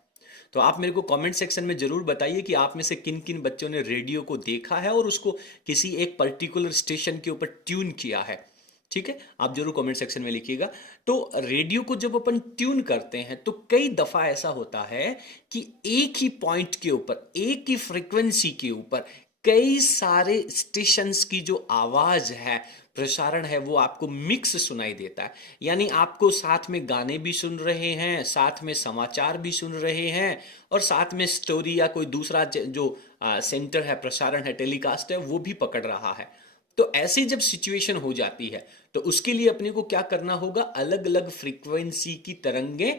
तो आप मेरे को कमेंट सेक्शन में जरूर बताइए कि आप में से किन किन बच्चों ने रेडियो को देखा है और उसको किसी एक पर्टिकुलर स्टेशन के ऊपर ट्यून किया है। ठीक है, आप जरूर कमेंट सेक्शन में लिखिएगा। तो रेडियो को जब अपन ट्यून करते हैं तो कई दफा ऐसा होता है कि एक ही पॉइंट के ऊपर, एक ही फ्रीक्वेंसी के ऊपर कई सारे स्टेशंस की जो आवाज है, प्रसारण है, वो आपको मिक्स सुनाई देता है। यानी आपको साथ में गाने भी सुन रहे हैं, साथ में समाचार भी सुन रहे हैं, और साथ में स्टोरी या कोई दूसरा जो सेंटर है, प्रसारण है, टेलीकास्ट है, वो भी पकड़ रहा है। तो ऐसी जब सिचुएशन हो जाती है तो उसके लिए अपने को क्या करना होगा, अलग अलग फ्रीक्वेंसी की तरंगे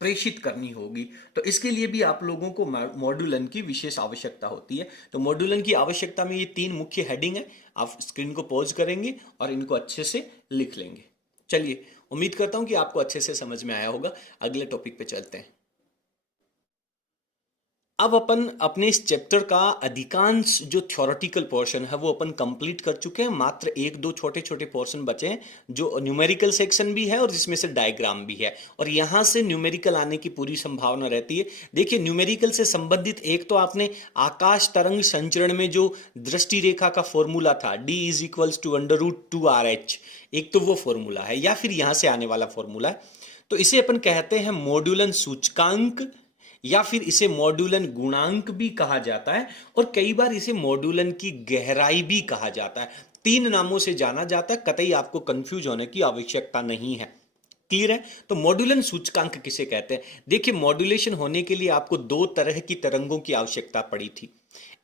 प्रेषित करनी होगी। तो इसके लिए भी आप लोगों को मॉड्यूलन की विशेष आवश्यकता होती है। तो मॉड्यूलन की आवश्यकता में ये 3 मुख्य हेडिंग है। आप स्क्रीन को पॉज करेंगे और इनको अच्छे से लिख लेंगे। चलिए, उम्मीद करता हूं कि आपको अच्छे से समझ में आया होगा। अगले टॉपिक पे चलते हैं। अब अपन अपने इस चैप्टर का अधिकांश जो थ्योरेटिकल पोर्शन है वो अपन कंप्लीट कर चुके हैं। मात्र एक दो छोटे छोटे पोर्शन बचे हैं, जो न्यूमेरिकल सेक्शन भी है और जिसमें से डायग्राम भी है, और यहां से न्यूमेरिकल आने की पूरी संभावना रहती है। देखिए, न्यूमेरिकल से संबंधित एक तो आपने आकाश तरंग संचरण में जो दृष्टि रेखा का फॉर्मूला था, D=√2RH, एक तो वो फॉर्मूला है, या फिर यहां से आने वाला फॉर्मूला है। तो इसे अपन कहते हैं मॉड्यूलन सूचकांक, या फिर इसे मॉड्यूलन गुणांक भी कहा जाता है, और कई बार इसे मॉड्यूलन की गहराई भी कहा जाता है। 3 नामों से जाना जाता है, कतई आपको कंफ्यूज होने की आवश्यकता नहीं है। क्लियर है? तो मॉड्यूलन सूचकांक किसे कहते हैं? देखिए, मॉड्यूलेशन होने के लिए आपको 2 तरह की तरंगों की आवश्यकता पड़ी थी।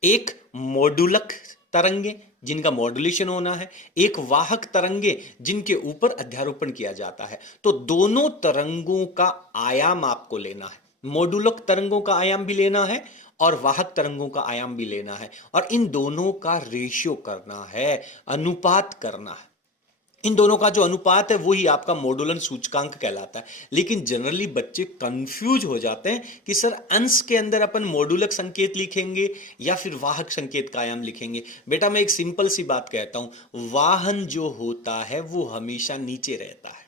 एक मॉड्यूलक तरंगे जिनका मॉड्यूलेशन होना है, एक वाहक तरंगे जिनके ऊपर अध्यारोपण किया जाता है। तो दोनों तरंगों का आयाम आपको लेना है। मॉड्यूलक तरंगों का आयाम भी लेना है और वाहक तरंगों का आयाम भी लेना है, और इन दोनों का रेशियो करना है, अनुपात करना है। इन दोनों का जो अनुपात है वही आपका मॉड्यूलन सूचकांक कहलाता है। लेकिन जनरली बच्चे कंफ्यूज हो जाते हैं कि सर, अंश के अंदर अपन मॉड्यूलक संकेत लिखेंगे या फिर वाहक संकेत का आयाम लिखेंगे। बेटा, मैं एक सिंपल सी बात कहता हूं, वाहन जो होता है वो हमेशा नीचे रहता है।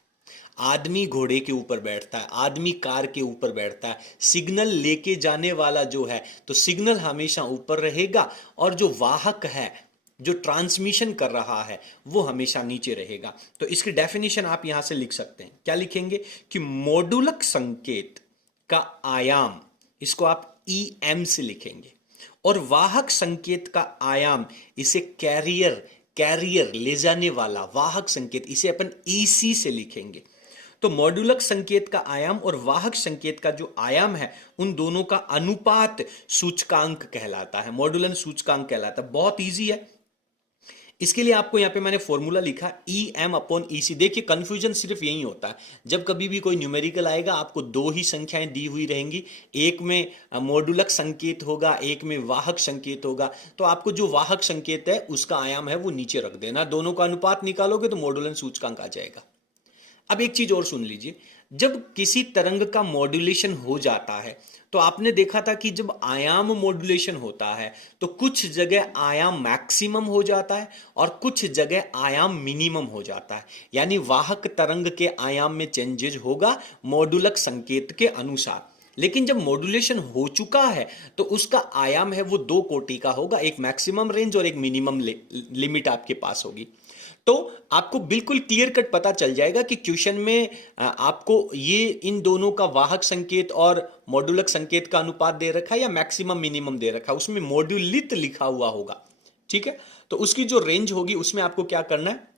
आदमी घोड़े के ऊपर बैठता है, आदमी कार के ऊपर बैठता है। सिग्नल लेके जाने वाला जो है, तो सिग्नल हमेशा ऊपर रहेगा, और जो वाहक है, जो ट्रांसमिशन कर रहा है, वो हमेशा नीचे रहेगा। तो इसकी डेफिनेशन आप यहां से लिख सकते हैं। क्या लिखेंगे कि मॉड्यूलक संकेत का आयाम, इसको आप EM से लिखेंगे, और वाहक संकेत का आयाम, इसे कैरियर ले जाने वाला वाहक संकेत, इसे अपन EC से लिखेंगे। तो मॉड्यूलक संकेत का आयाम और वाहक संकेत का जो आयाम है, उन दोनों का अनुपात सूचकांक कहलाता है, मॉड्यूलन सूचकांक कहलाता है। बहुत इजी है। इसके लिए आपको यहां पे मैंने फॉर्मूला लिखा EM/EC। देखिए, कंफ्यूजन सिर्फ यही होता है, जब कभी भी कोई न्यूमेरिकल आएगा आपको 2 ही संख्याएं दी हुई रहेंगी, एक में मॉड्यूलक संकेत होगा, एक में वाहक संकेत होगा। तो आपको जो वाहक संकेत है उसका आयाम है वो नीचे रख देना, दोनों का अनुपात निकालोगे तो मॉड्यूलन सूचकांक आ जाएगा। अब एक चीज और सुन लीजिए, जब किसी तरंग का मॉड्यूलेशन हो जाता है, तो आपने देखा था कि जब आयाम मॉड्यूलेशन होता है तो कुछ जगह आयाम मैक्सिमम हो जाता है और कुछ जगह आयाम मिनिमम हो जाता है। यानी वाहक तरंग के आयाम में चेंजेस होगा मॉड्यूलक संकेत के अनुसार। लेकिन जब मॉड्यूलेशन हो चुका है तो उसका आयाम है वो 2 कोटि का होगा, एक मैक्सिमम रेंज और एक मिनिमम लिमिट आपके पास होगी। तो आपको बिल्कुल क्लियर कट पता चल जाएगा कि क्वेश्चन में आपको ये इन दोनों का वाहक संकेत और मॉड्यूलक संकेत का अनुपात दे रखा है या मैक्सिमम मिनिमम दे रखा है, उसमें मॉड्यूलित लिखा हुआ होगा। ठीक है, तो उसकी जो रेंज होगी उसमें आपको क्या करना है,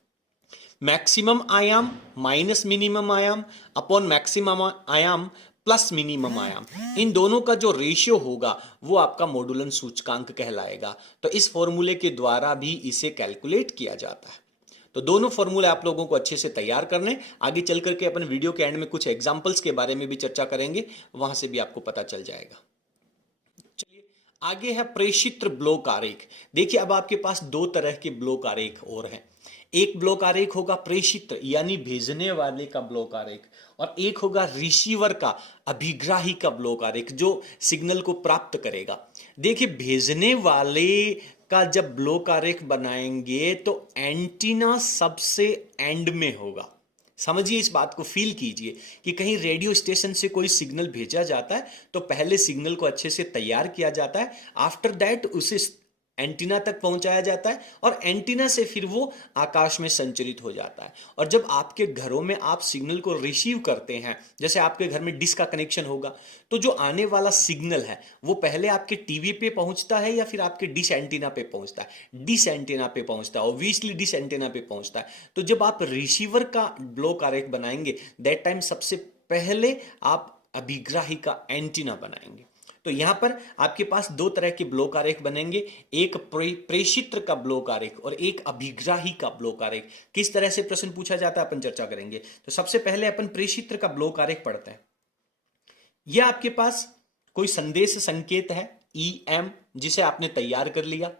मैक्सिमम आयाम माइनस मिनिमम आयाम अपॉन मैक्सिमम आयाम प्लस मिनिमम आयाम, इन दोनों का जो रेशियो होगा वो आपका मॉड्यूलन सूचकांक कहलाएगा। तो इस फॉर्मूले के द्वारा भी इसे कैलकुलेट किया जाता है। तो दोनों फॉर्मूले आप लोगों को अच्छे से तैयार करने, आगे चल करके अपन वीडियो के एंड में कुछ एग्जांपल्स के बारे में भी चर्चा करेंगे, वहां से भी आपको पता चल जाएगा। चलिए, आगे है प्रेषित्र ब्लॉक आरेख। देखिए, अब आपके पास 2 तरह के ब्लॉक आरेख और हैं। एक ब्लॉक आरेख होगा प्रेषित्र यानी भेजने वाले का ब्लॉक आरेख, और एक होगा रिसीवर का, अभिग्राही का ब्लॉक आरेख, जो सिग्नल को प्राप्त करेगा। देखिए, भेजने वाले का जब ब्लॉक आरेख बनाएंगे तो एंटीना सबसे एंड में होगा। समझिए, इस बात को फील कीजिए कि कहीं रेडियो स्टेशन से कोई सिग्नल भेजा जाता है तो पहले सिग्नल को अच्छे से तैयार किया जाता है, आफ्टर दैट उसे एंटीना तक पहुंचाया जाता है, और एंटीना से फिर वो आकाश में संचरित हो जाता है। और जब आपके घरों में आप सिग्नल को रिसीव करते हैं, जैसे आपके घर में डिश का कनेक्शन होगा, तो जो आने वाला सिग्नल है वो पहले आपके टीवी पे पहुंचता है या फिर आपके डिश एंटीना पे पहुंचता है? डिश एंटीना पे पहुंचता है, ऑब्वियसली डिश एंटीना पे पहुंचता है। तो जब आप रिसीवर का ब्लॉक आरेख बनाएंगे, दैट टाइम सबसे पहले आप अभिग्राही का एंटीना बनाएंगे। तो यहां पर आपके पास 2 तरह के ब्लॉक आरेख बनेंगे, एक प्रेषित्र का ब्लॉक आरेख और एक अभिग्राही का ब्लॉक आरेख। किस तरह से प्रश्न पूछा जाता है अपन चर्चा करेंगे। तो सबसे पहले अपन प्रेषित्र का ब्लॉक आरेख पढ़ते हैं। यह आपके पास कोई संदेश संकेत है EM, जिसे आपने तैयार कर लिया।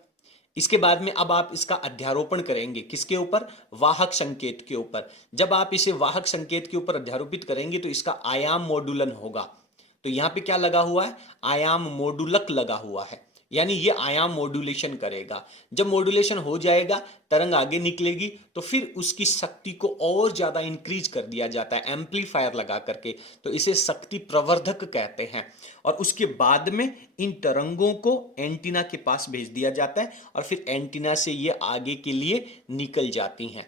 इसके बाद में अब आप इसका अध्यारोपण करेंगे किसके ऊपर? वाहक संकेत के ऊपर। जब आप इसे वाहक संकेत के ऊपर अध्यारोपित करेंगे तो इसका आयाम मॉडुलन होगा। तो यहां पे क्या लगा हुआ है? आयाम मॉडुलक लगा हुआ है, यानी ये आयाम मॉड्यूलेशन करेगा। जब मॉड्यूलेशन हो जाएगा, तरंग आगे निकलेगी, तो फिर उसकी शक्ति को और ज्यादा इंक्रीज कर दिया जाता है एम्पलीफायर लगा करके। तो इसे शक्ति प्रवर्धक कहते हैं। और उसके बाद में इन तरंगों को एंटीना के पास भेज दिया जाता है और फिर एंटीना से ये आगे के लिए निकल जाती हैं,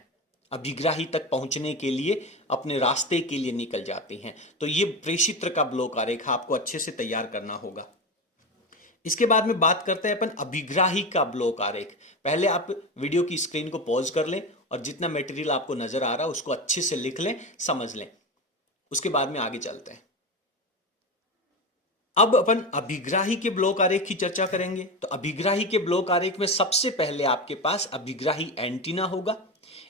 अभिग्राही तक पहुंचने के लिए, अपने रास्ते के लिए निकल जाती हैं। तो ये प्रेषित्र का ब्लॉक आरेख आपको अच्छे से तैयार करना होगा। इसके बाद में बात करते हैं अपन अभिग्राही का ब्लॉक आरेख। पहले आप वीडियो की स्क्रीन को पॉज कर लें और जितना मटेरियल आपको नजर आ रहा है उसको अच्छे से लिख लें, समझ लें। उसके बाद में आगे चलते हैं। अब अपन अभिग्राही के ब्लॉक आरेख की चर्चा करेंगे। तो अभिग्राही के ब्लॉक आरेख में सबसे पहले आपके पास अभिग्राही एंटीना होगा।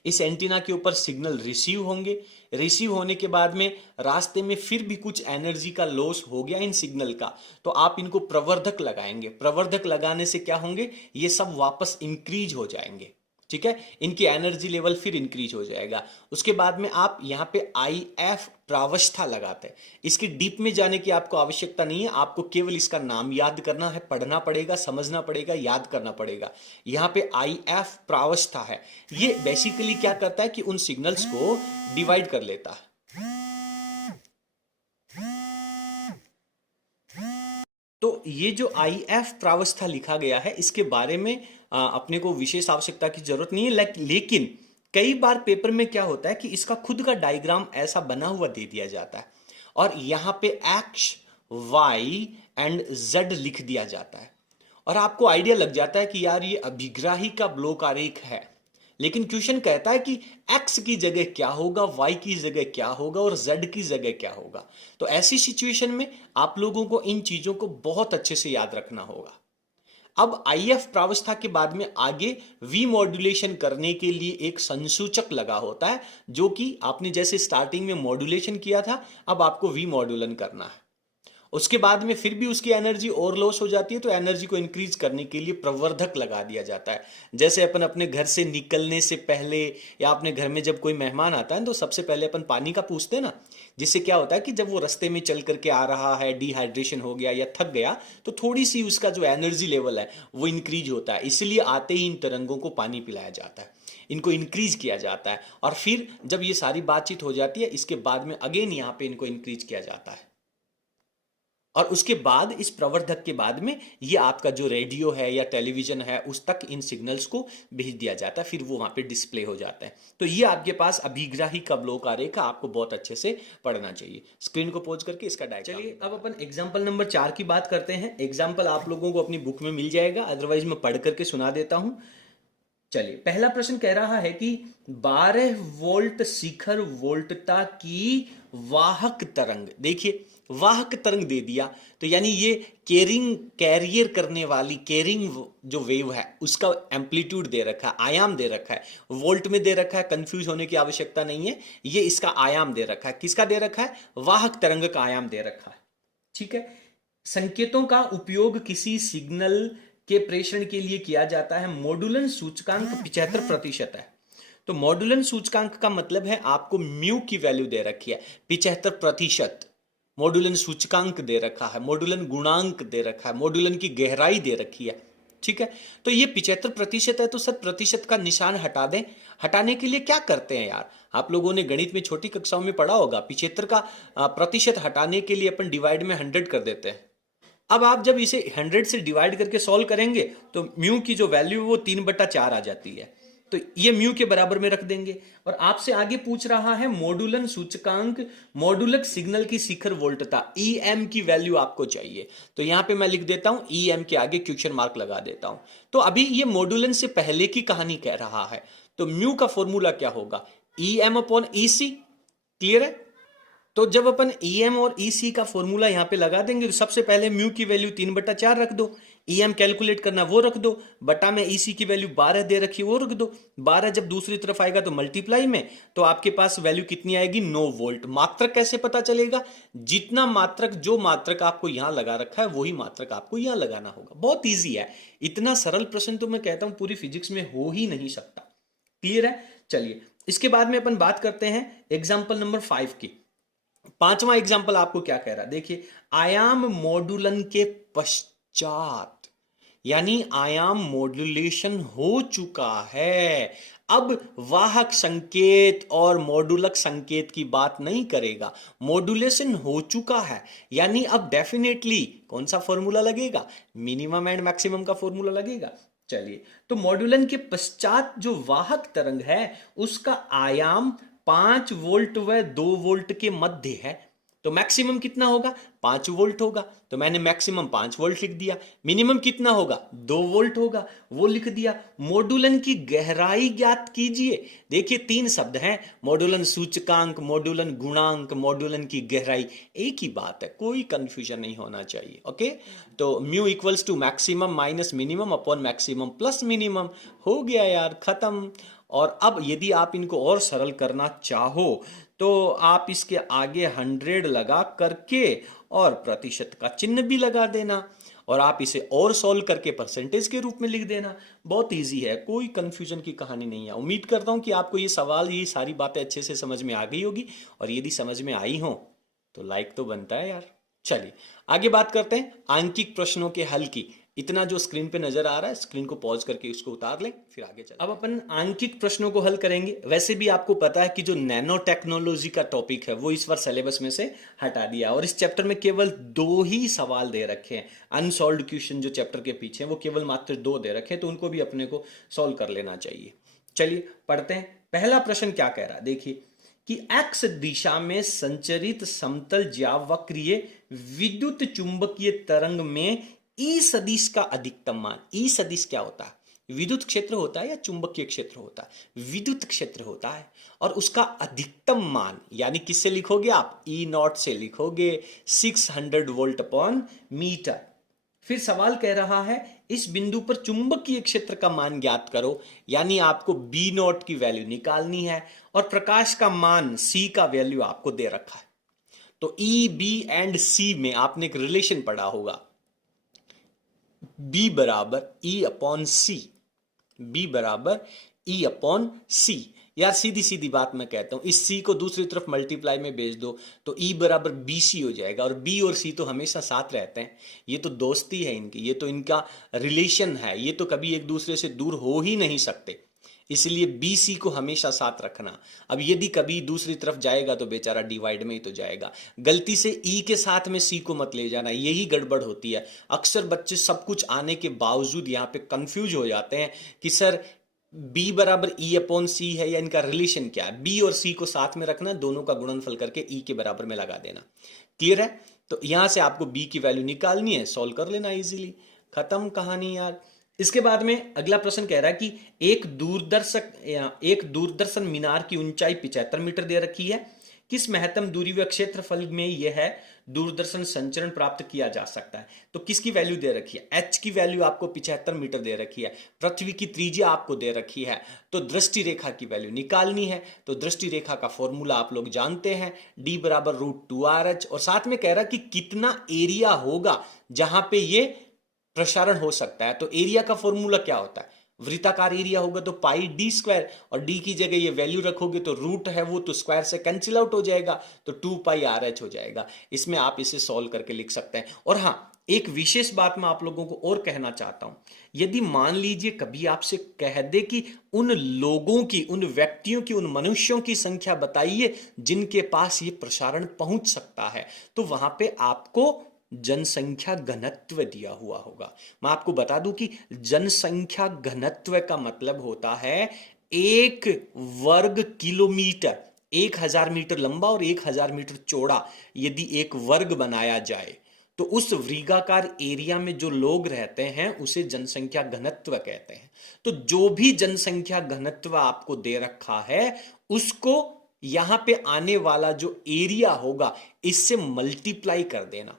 इस एंटीना के ऊपर सिग्नल रिसीव होंगे। रिसीव होने के बाद में रास्ते में फिर भी कुछ एनर्जी का लॉस हो गया इन सिग्नल का, तो आप इनको प्रवर्धक लगाएंगे। प्रवर्धक लगाने से क्या होंगे? ये सब वापस इंक्रीज हो जाएंगे, ठीक है। इनकी एनर्जी लेवल फिर इंक्रीज हो जाएगा। उसके बाद में आप यहां पे IF प्रावस्था लगाते हैं। इसकी डीप में जाने की आपको आवश्यकता नहीं है, आपको केवल इसका नाम याद करना है, पढ़ना पड़ेगा, समझना पड़ेगा, याद करना पड़ेगा। यहां पे IF प्रावस्था है, ये बेसिकली क्या करता है कि उन सिग्नल्स को डिवाइड कर लेता है। तो ये जो IF प्रावस्था लिखा गया है, इसके बारे में अपने को विशेष आवश्यकता की जरूरत नहीं है, लेकिन कई बार पेपर में क्या होता है कि इसका खुद का डायग्राम ऐसा बना हुआ दे दिया जाता है और यहां पे X, Y एंड Z लिख दिया जाता है और आपको आइडिया लग जाता है कि यार ये अभिग्राही का ब्लॉक आरेख है। लेकिन क्वेश्चन कहता है कि X की जगह क्या होगा, Y की जगह क्या होगा और Z की जगह क्या होगा। तो ऐसी सिचुएशन में आप लोगों को इन चीजों को बहुत अच्छे से याद रखना होगा। अब IF प्रावस्था के बाद में आगे V मॉड्यूलेशन करने के लिए एक संसूचक लगा होता है, जो कि आपने जैसे स्टार्टिंग में मॉड्यूलेशन किया था, अब आपको V मॉड्यूलन करना है। उसके बाद में फिर भी उसकी एनर्जी और लॉस हो जाती है, तो एनर्जी को इंक्रीज करने के लिए प्रवर्धक लगा दिया जाता है। जैसे अपन अपने घर से निकलने से पहले या अपने घर में जब कोई मेहमान आता है तो सबसे पहले अपन पानी का पूछते हैं ना, जिससे क्या होता है कि जब वो रास्ते में चल करके आ रहा है, डिहाइड्रेशन हो गया या थक गया, तो थोड़ी सी उसका जो एनर्जी लेवल है वो इंक्रीज होता है। इसलिए आते ही इन तरंगों को पानी पिलाया जाता है, इनको इंक्रीज किया जाता है और फिर जब ये सारी बातचीत हो जाती है, इसके बाद में अगेन यहाँ पे इनको इंक्रीज किया जाता है। और उसके बाद इस प्रवर्धक के बाद में ये आपका जो रेडियो है या टेलीविजन है उस तक इन सिग्नल्स को भेज दिया जाता है, फिर वो वहां पे डिस्प्ले हो जाता है। तो ये आपके पास अभिग्राही का ब्लॉक आरेख आपको बहुत अच्छे से पढ़ना चाहिए। स्क्रीन को पॉज करके इसका डायग्राम। चलिए अब अपन एग्जाम्पल नंबर 4 की बात करते हैं। एग्जाम्पल आप लोगों को अपनी बुक में मिल जाएगा, अदरवाइज मैं पढ़ करके सुना देता हूं। चलिए, पहला प्रश्न कह रहा है कि 12 वोल्ट शिखर वोल्टता की वाहक तरंग, देखिए वाहक तरंग दे दिया, तो यानी ये कैरियर करने वाली कैरिंग जो वेव है उसका एम्पलीट्यूड दे रखा है, आयाम दे रखा है, वोल्ट में दे रखा है, कंफ्यूज होने की आवश्यकता नहीं है। ये इसका आयाम दे रखा है। किसका दे रखा है? वाहक तरंग का आयाम दे रखा है, ठीक है। संकेतों का उपयोग किसी सिग्नल के प्रेषण के लिए किया जाता है। मॉड्यूलन सूचकांक 75% है। तो मॉड्यूलन सूचकांक का मतलब है आपको म्यू की वैल्यू दे रखी है 75%। मॉड्यूलन सूचकांक दे रखा है, मॉड्यूलन गुणांक दे रखा है, मॉड्यूलन की गहराई दे रखी है, ठीक है। तो ये 75% है, तो 100% का निशान हटा दें। हटाने के लिए क्या करते हैं यार? आप लोगों ने गणित में छोटी कक्षाओं में पढ़ा होगा, 75 का प्रतिशत हटाने के लिए अपन डिवाइड में 100 कर देते हैं। अब आप जब इसे 100 से डिवाइड करके सॉल्व करेंगे तो म्यू की जो वैल्यू है वो 3/4 आ जाती है। तो ये म्यू के बराबर में रख देंगे। और आपसे आगे पूछ रहा है मॉड्यूलन सूचकांक, मॉड्यूलक सिग्नल की शिखर वोल्टता, EM की वैल्यू आपको चाहिए। तो यहां पे मैं लिख देता हूं EM के आगे क्वेश्चन मार्क लगा देता हूं। तो अभी ये मॉड्यूलन से पहले की कहानी कह रहा है, तो म्यू का फॉर्मूला क्या होगा? EM/EC, क्लियर है? तो जब अपन EM और EC का फॉर्मूला यहां पे लगा देंगे तो सबसे पहले म्यू की वैल्यू 3/4 रख दो, EM कैलकुलेट करना वो रख दो, बटा में EC की वैल्यू 12 दे रखी वो रख दो। 12 जब दूसरी तरफ आएगा तो मल्टीप्लाई में, तो आपके पास वैल्यू कितनी आएगी 9 वोल्ट। मात्रक कैसे पता चलेगा? जितना मात्रक, जो मात्रक आपको यहां लगा रखा है वही मात्रक आपको यहां लगाना होगा। बहुत ईजी है, इतना सरल प्रश्न तो मैं कहता हूं पूरी फिजिक्स में हो ही नहीं सकता। क्लियर है? चलिए इसके बाद में अपन बात करते हैं एग्जाम्पल नंबर 5 की। पांचवा एग्जाम्पल आपको क्या कह रहा है, देखिए आयाम मॉड्यूलन के पश्चात, यानी आयाम मॉड्यूलेशन हो चुका है, अब वाहक संकेत और मॉड्यूलक संकेत की बात नहीं करेगा, मॉड्यूलेशन हो चुका है, यानी अब डेफिनेटली कौन सा फॉर्मूला लगेगा? मिनिमम एंड मैक्सिमम का फॉर्मूला लगेगा। चलिए, तो मॉड्यूलन के पश्चात जो वाहक तरंग है उसका आयाम 5 वोल्ट व 2 वोल्ट के मध्य है, तो मैक्सिमम कितना होगा? 5 वोल्ट होगा, तो मैंने मैक्सिमम 5 वोल्ट लिख दिया। मिनिमम कितना होगा? 2 वोल्ट होगा, वो लिख दिया। मॉड्यूलन की गहराई ज्ञात कीजिए। देखिए 3 शब्द हैं, मॉड्यूलन सूचकांक, मॉड्यूलन गुणांक, मॉड्यूलन की गहराई, एक ही बात है, कोई कंफ्यूजन नहीं होना चाहिए। ओके, तो म्यू equals to maximum minus minimum upon maximum plus minimum, हो गया यार, खत्म। और अब यदि आप इनको और सरल करना चाहो तो आप इसके आगे 100 लगा करके और प्रतिशत का चिन्ह भी लगा देना, और आप इसे और सॉल्व करके परसेंटेज के रूप में लिख देना। बहुत इजी है, कोई कंफ्यूजन की कहानी नहीं है। उम्मीद करता हूं कि आपको ये सवाल, ये सारी बातें अच्छे से समझ में आ गई होगी, और यदि समझ में आई हो तो लाइक तो बनता है यार। चलिए आगे बात करते हैं आंकिक प्रश्नों के हल की। इतना जो स्क्रीन पे नजर आ रहा है, स्क्रीन को पॉज करके उसको उतार लें, फिर आगे चलें। अब अपन आंकिक प्रश्नों को हल करेंगे। वैसे भी आपको पता है कि जो नैनो टेक्नोलॉजी का टॉपिक है वो इस बार सिलेबस में से हटा दिया, और इस चैप्टर में केवल 2 ही सवाल दे रखे हैं। अनसॉल्व्ड क्वेश्चन जो चैप्टर के पीछे हैं वो केवल मात्र 2 दे रखे हैं, तो उनको भी अपने को सॉल्व कर लेना चाहिए। चलिए पढ़ते हैं। पहला प्रश्न क्या कह रहा है, देखिए कि एक्स दिशा में संचरित समतल ज्यावक्रीय विद्युत चुंबकीय तरंग में ई सदिश का अधिकतम मान। ई सदिश क्या होता है? विद्युत क्षेत्र होता है या चुंबकीय क्षेत्र होता है? विद्युत क्षेत्र होता है, और उसका अधिकतम मान यानी किससे लिखोगे आप? ई नॉट से लिखोगे, 600 वोल्ट अपॉन मीटर। फिर सवाल कह रहा है इस बिंदु पर चुंबकीय क्षेत्र का मान ज्ञात करो, यानी आपको बी नॉट की वैल्यू निकालनी है, और प्रकाश का मान सी का वैल्यू आपको दे रखा है। तो ई, बी एंड सी में आपने एक रिलेशन पढ़ा होगा, बी बराबर ई अपॉन सी, बी बराबर ई अपॉन सी। यार सीधी सीधी बात मैं कहता हूं, इस सी को दूसरी तरफ मल्टीप्लाई में भेज दो तो ई बराबर बी सी हो जाएगा, और बी और सी तो हमेशा साथ रहते हैं, ये तो दोस्ती है इनकी, ये तो इनका रिलेशन है, ये तो कभी एक दूसरे से दूर हो ही नहीं सकते, इसलिए बी सी को हमेशा साथ रखना। अब यदि कभी दूसरी तरफ जाएगा तो बेचारा डिवाइड में ही तो जाएगा, गलती से ई के साथ में सी को मत ले जाना, यही गड़बड़ होती है। अक्सर बच्चे सब कुछ आने के बावजूद यहाँ पे कंफ्यूज हो जाते हैं कि सर बी बराबर ई अपॉन सी है या इनका रिलेशन क्या है। बी और सी को साथ में रखना, दोनों का गुणनफल करके ई के बराबर में लगा देना। क्लियर है? तो यहां से आपको बी की वैल्यू निकालनी है, सॉल्व कर लेना इजीली, खत्म कहानी यार। इसके बाद में अगला प्रश्न कह रहा है कि एक दूरदर्शन मीनार की ऊंचाई 75 मीटर दे रखी है, किस महत्तम दूरी व क्षेत्रफल में यह है दूरदर्शन संचरण प्राप्त किया जा सकता है? तो किसकी वैल्यू दे रखी है? एच की वैल्यू आपको 75 मीटर दे रखी है, पृथ्वी की त्रिज्या आपको दे रखी है, तो दृष्टि रेखा की वैल्यू निकालनी है। तो दृष्टि रेखा का फॉर्मूला आप लोग जानते हैं, डी बराबर √2RH, और साथ में कह रहा कि कितना एरिया होगा जहां पे ये प्रसारण हो सकता है। तो एरिया का फॉर्मूला क्या होता है? वृत्ताकार एरिया होगा तो पाई डी स्क्वायर, और डी की जगह ये वैल्यू रखोगे तो रूट है वो तो स्क्वायर से कैंसिल आउट हो जाएगा, तो 2πRH हो जाएगा। इसमें आप इसे सॉल्व करके लिख सकते हैं। और हाँ, एक विशेष बात मैं आप लोगों को और कहना चाहता हूं, यदि मान लीजिए कभी आपसे कह दे कि उन लोगों की, उन व्यक्तियों की, उन मनुष्यों की संख्या बताइए जिनके पास ये प्रसारण पहुंच सकता है, तो वहां पे आपको जनसंख्या घनत्व दिया हुआ होगा। मैं आपको बता दूं कि जनसंख्या घनत्व का मतलब होता है 1 वर्ग किलोमीटर, 1000 मीटर लंबा और 1000 मीटर चौड़ा यदि एक वर्ग बनाया जाए तो उस वर्गाकार एरिया में जो लोग रहते हैं उसे जनसंख्या घनत्व कहते हैं। तो जो भी जनसंख्या घनत्व आपको दे रखा है उसको यहां पे आने वाला जो एरिया होगा इससे मल्टीप्लाई कर देना।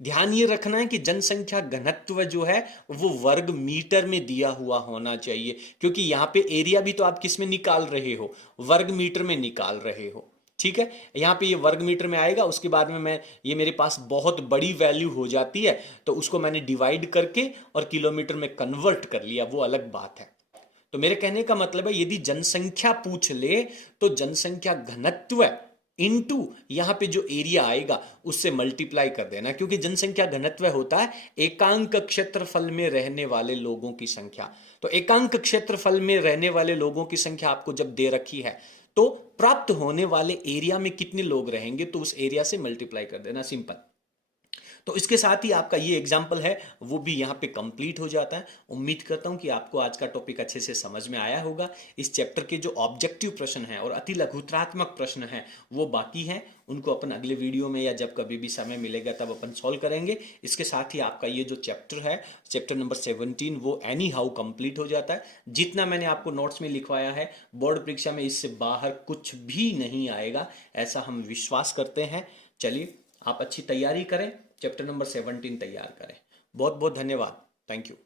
ध्यान ये रखना है कि जनसंख्या घनत्व जो है वो वर्ग मीटर में दिया हुआ होना चाहिए, क्योंकि यहां पे एरिया भी तो आप किस में निकाल रहे हो, वर्ग मीटर में निकाल रहे हो। ठीक है, यहां पे ये वर्ग मीटर में आएगा, उसके बाद में मैं ये मेरे पास बहुत बड़ी वैल्यू हो जाती है तो उसको मैंने डिवाइड करके और किलोमीटर में कन्वर्ट कर लिया, वो अलग बात है। तो मेरे कहने का मतलब है यदि जनसंख्या पूछ ले तो जनसंख्या घनत्व इनटू यहां पे जो एरिया आएगा उससे मल्टीप्लाई कर देना, क्योंकि जनसंख्या घनत्व होता है एकांक क्षेत्रफल में रहने वाले लोगों की संख्या। तो एकांक क्षेत्रफल में रहने वाले लोगों की संख्या आपको जब दे रखी है तो प्राप्त होने वाले एरिया में कितने लोग रहेंगे तो उस एरिया से मल्टीप्लाई कर देना, सिंपल। तो इसके साथ ही आपका ये एग्जाम्पल है वो भी यहाँ पे कंप्लीट हो जाता है। उम्मीद करता हूँ कि आपको आज का टॉपिक अच्छे से समझ में आया होगा। इस चैप्टर के जो ऑब्जेक्टिव प्रश्न हैं और अति लघुत्रात्मक प्रश्न हैं वो बाकी हैं, उनको अपन अगले वीडियो में या जब कभी भी समय मिलेगा तब अपन सॉल्व करेंगे। इसके साथ ही आपका ये जो चैप्टर है, चैप्टर नंबर 17, वो एनी हाउ कंप्लीट हो जाता है। जितना मैंने आपको नोट्स में लिखवाया है बोर्ड परीक्षा में इससे बाहर कुछ भी नहीं आएगा, ऐसा हम विश्वास करते हैं। चलिए आप अच्छी तैयारी करें, चैप्टर नंबर 17 तैयार करें। बहुत बहुत धन्यवाद, थैंक यू।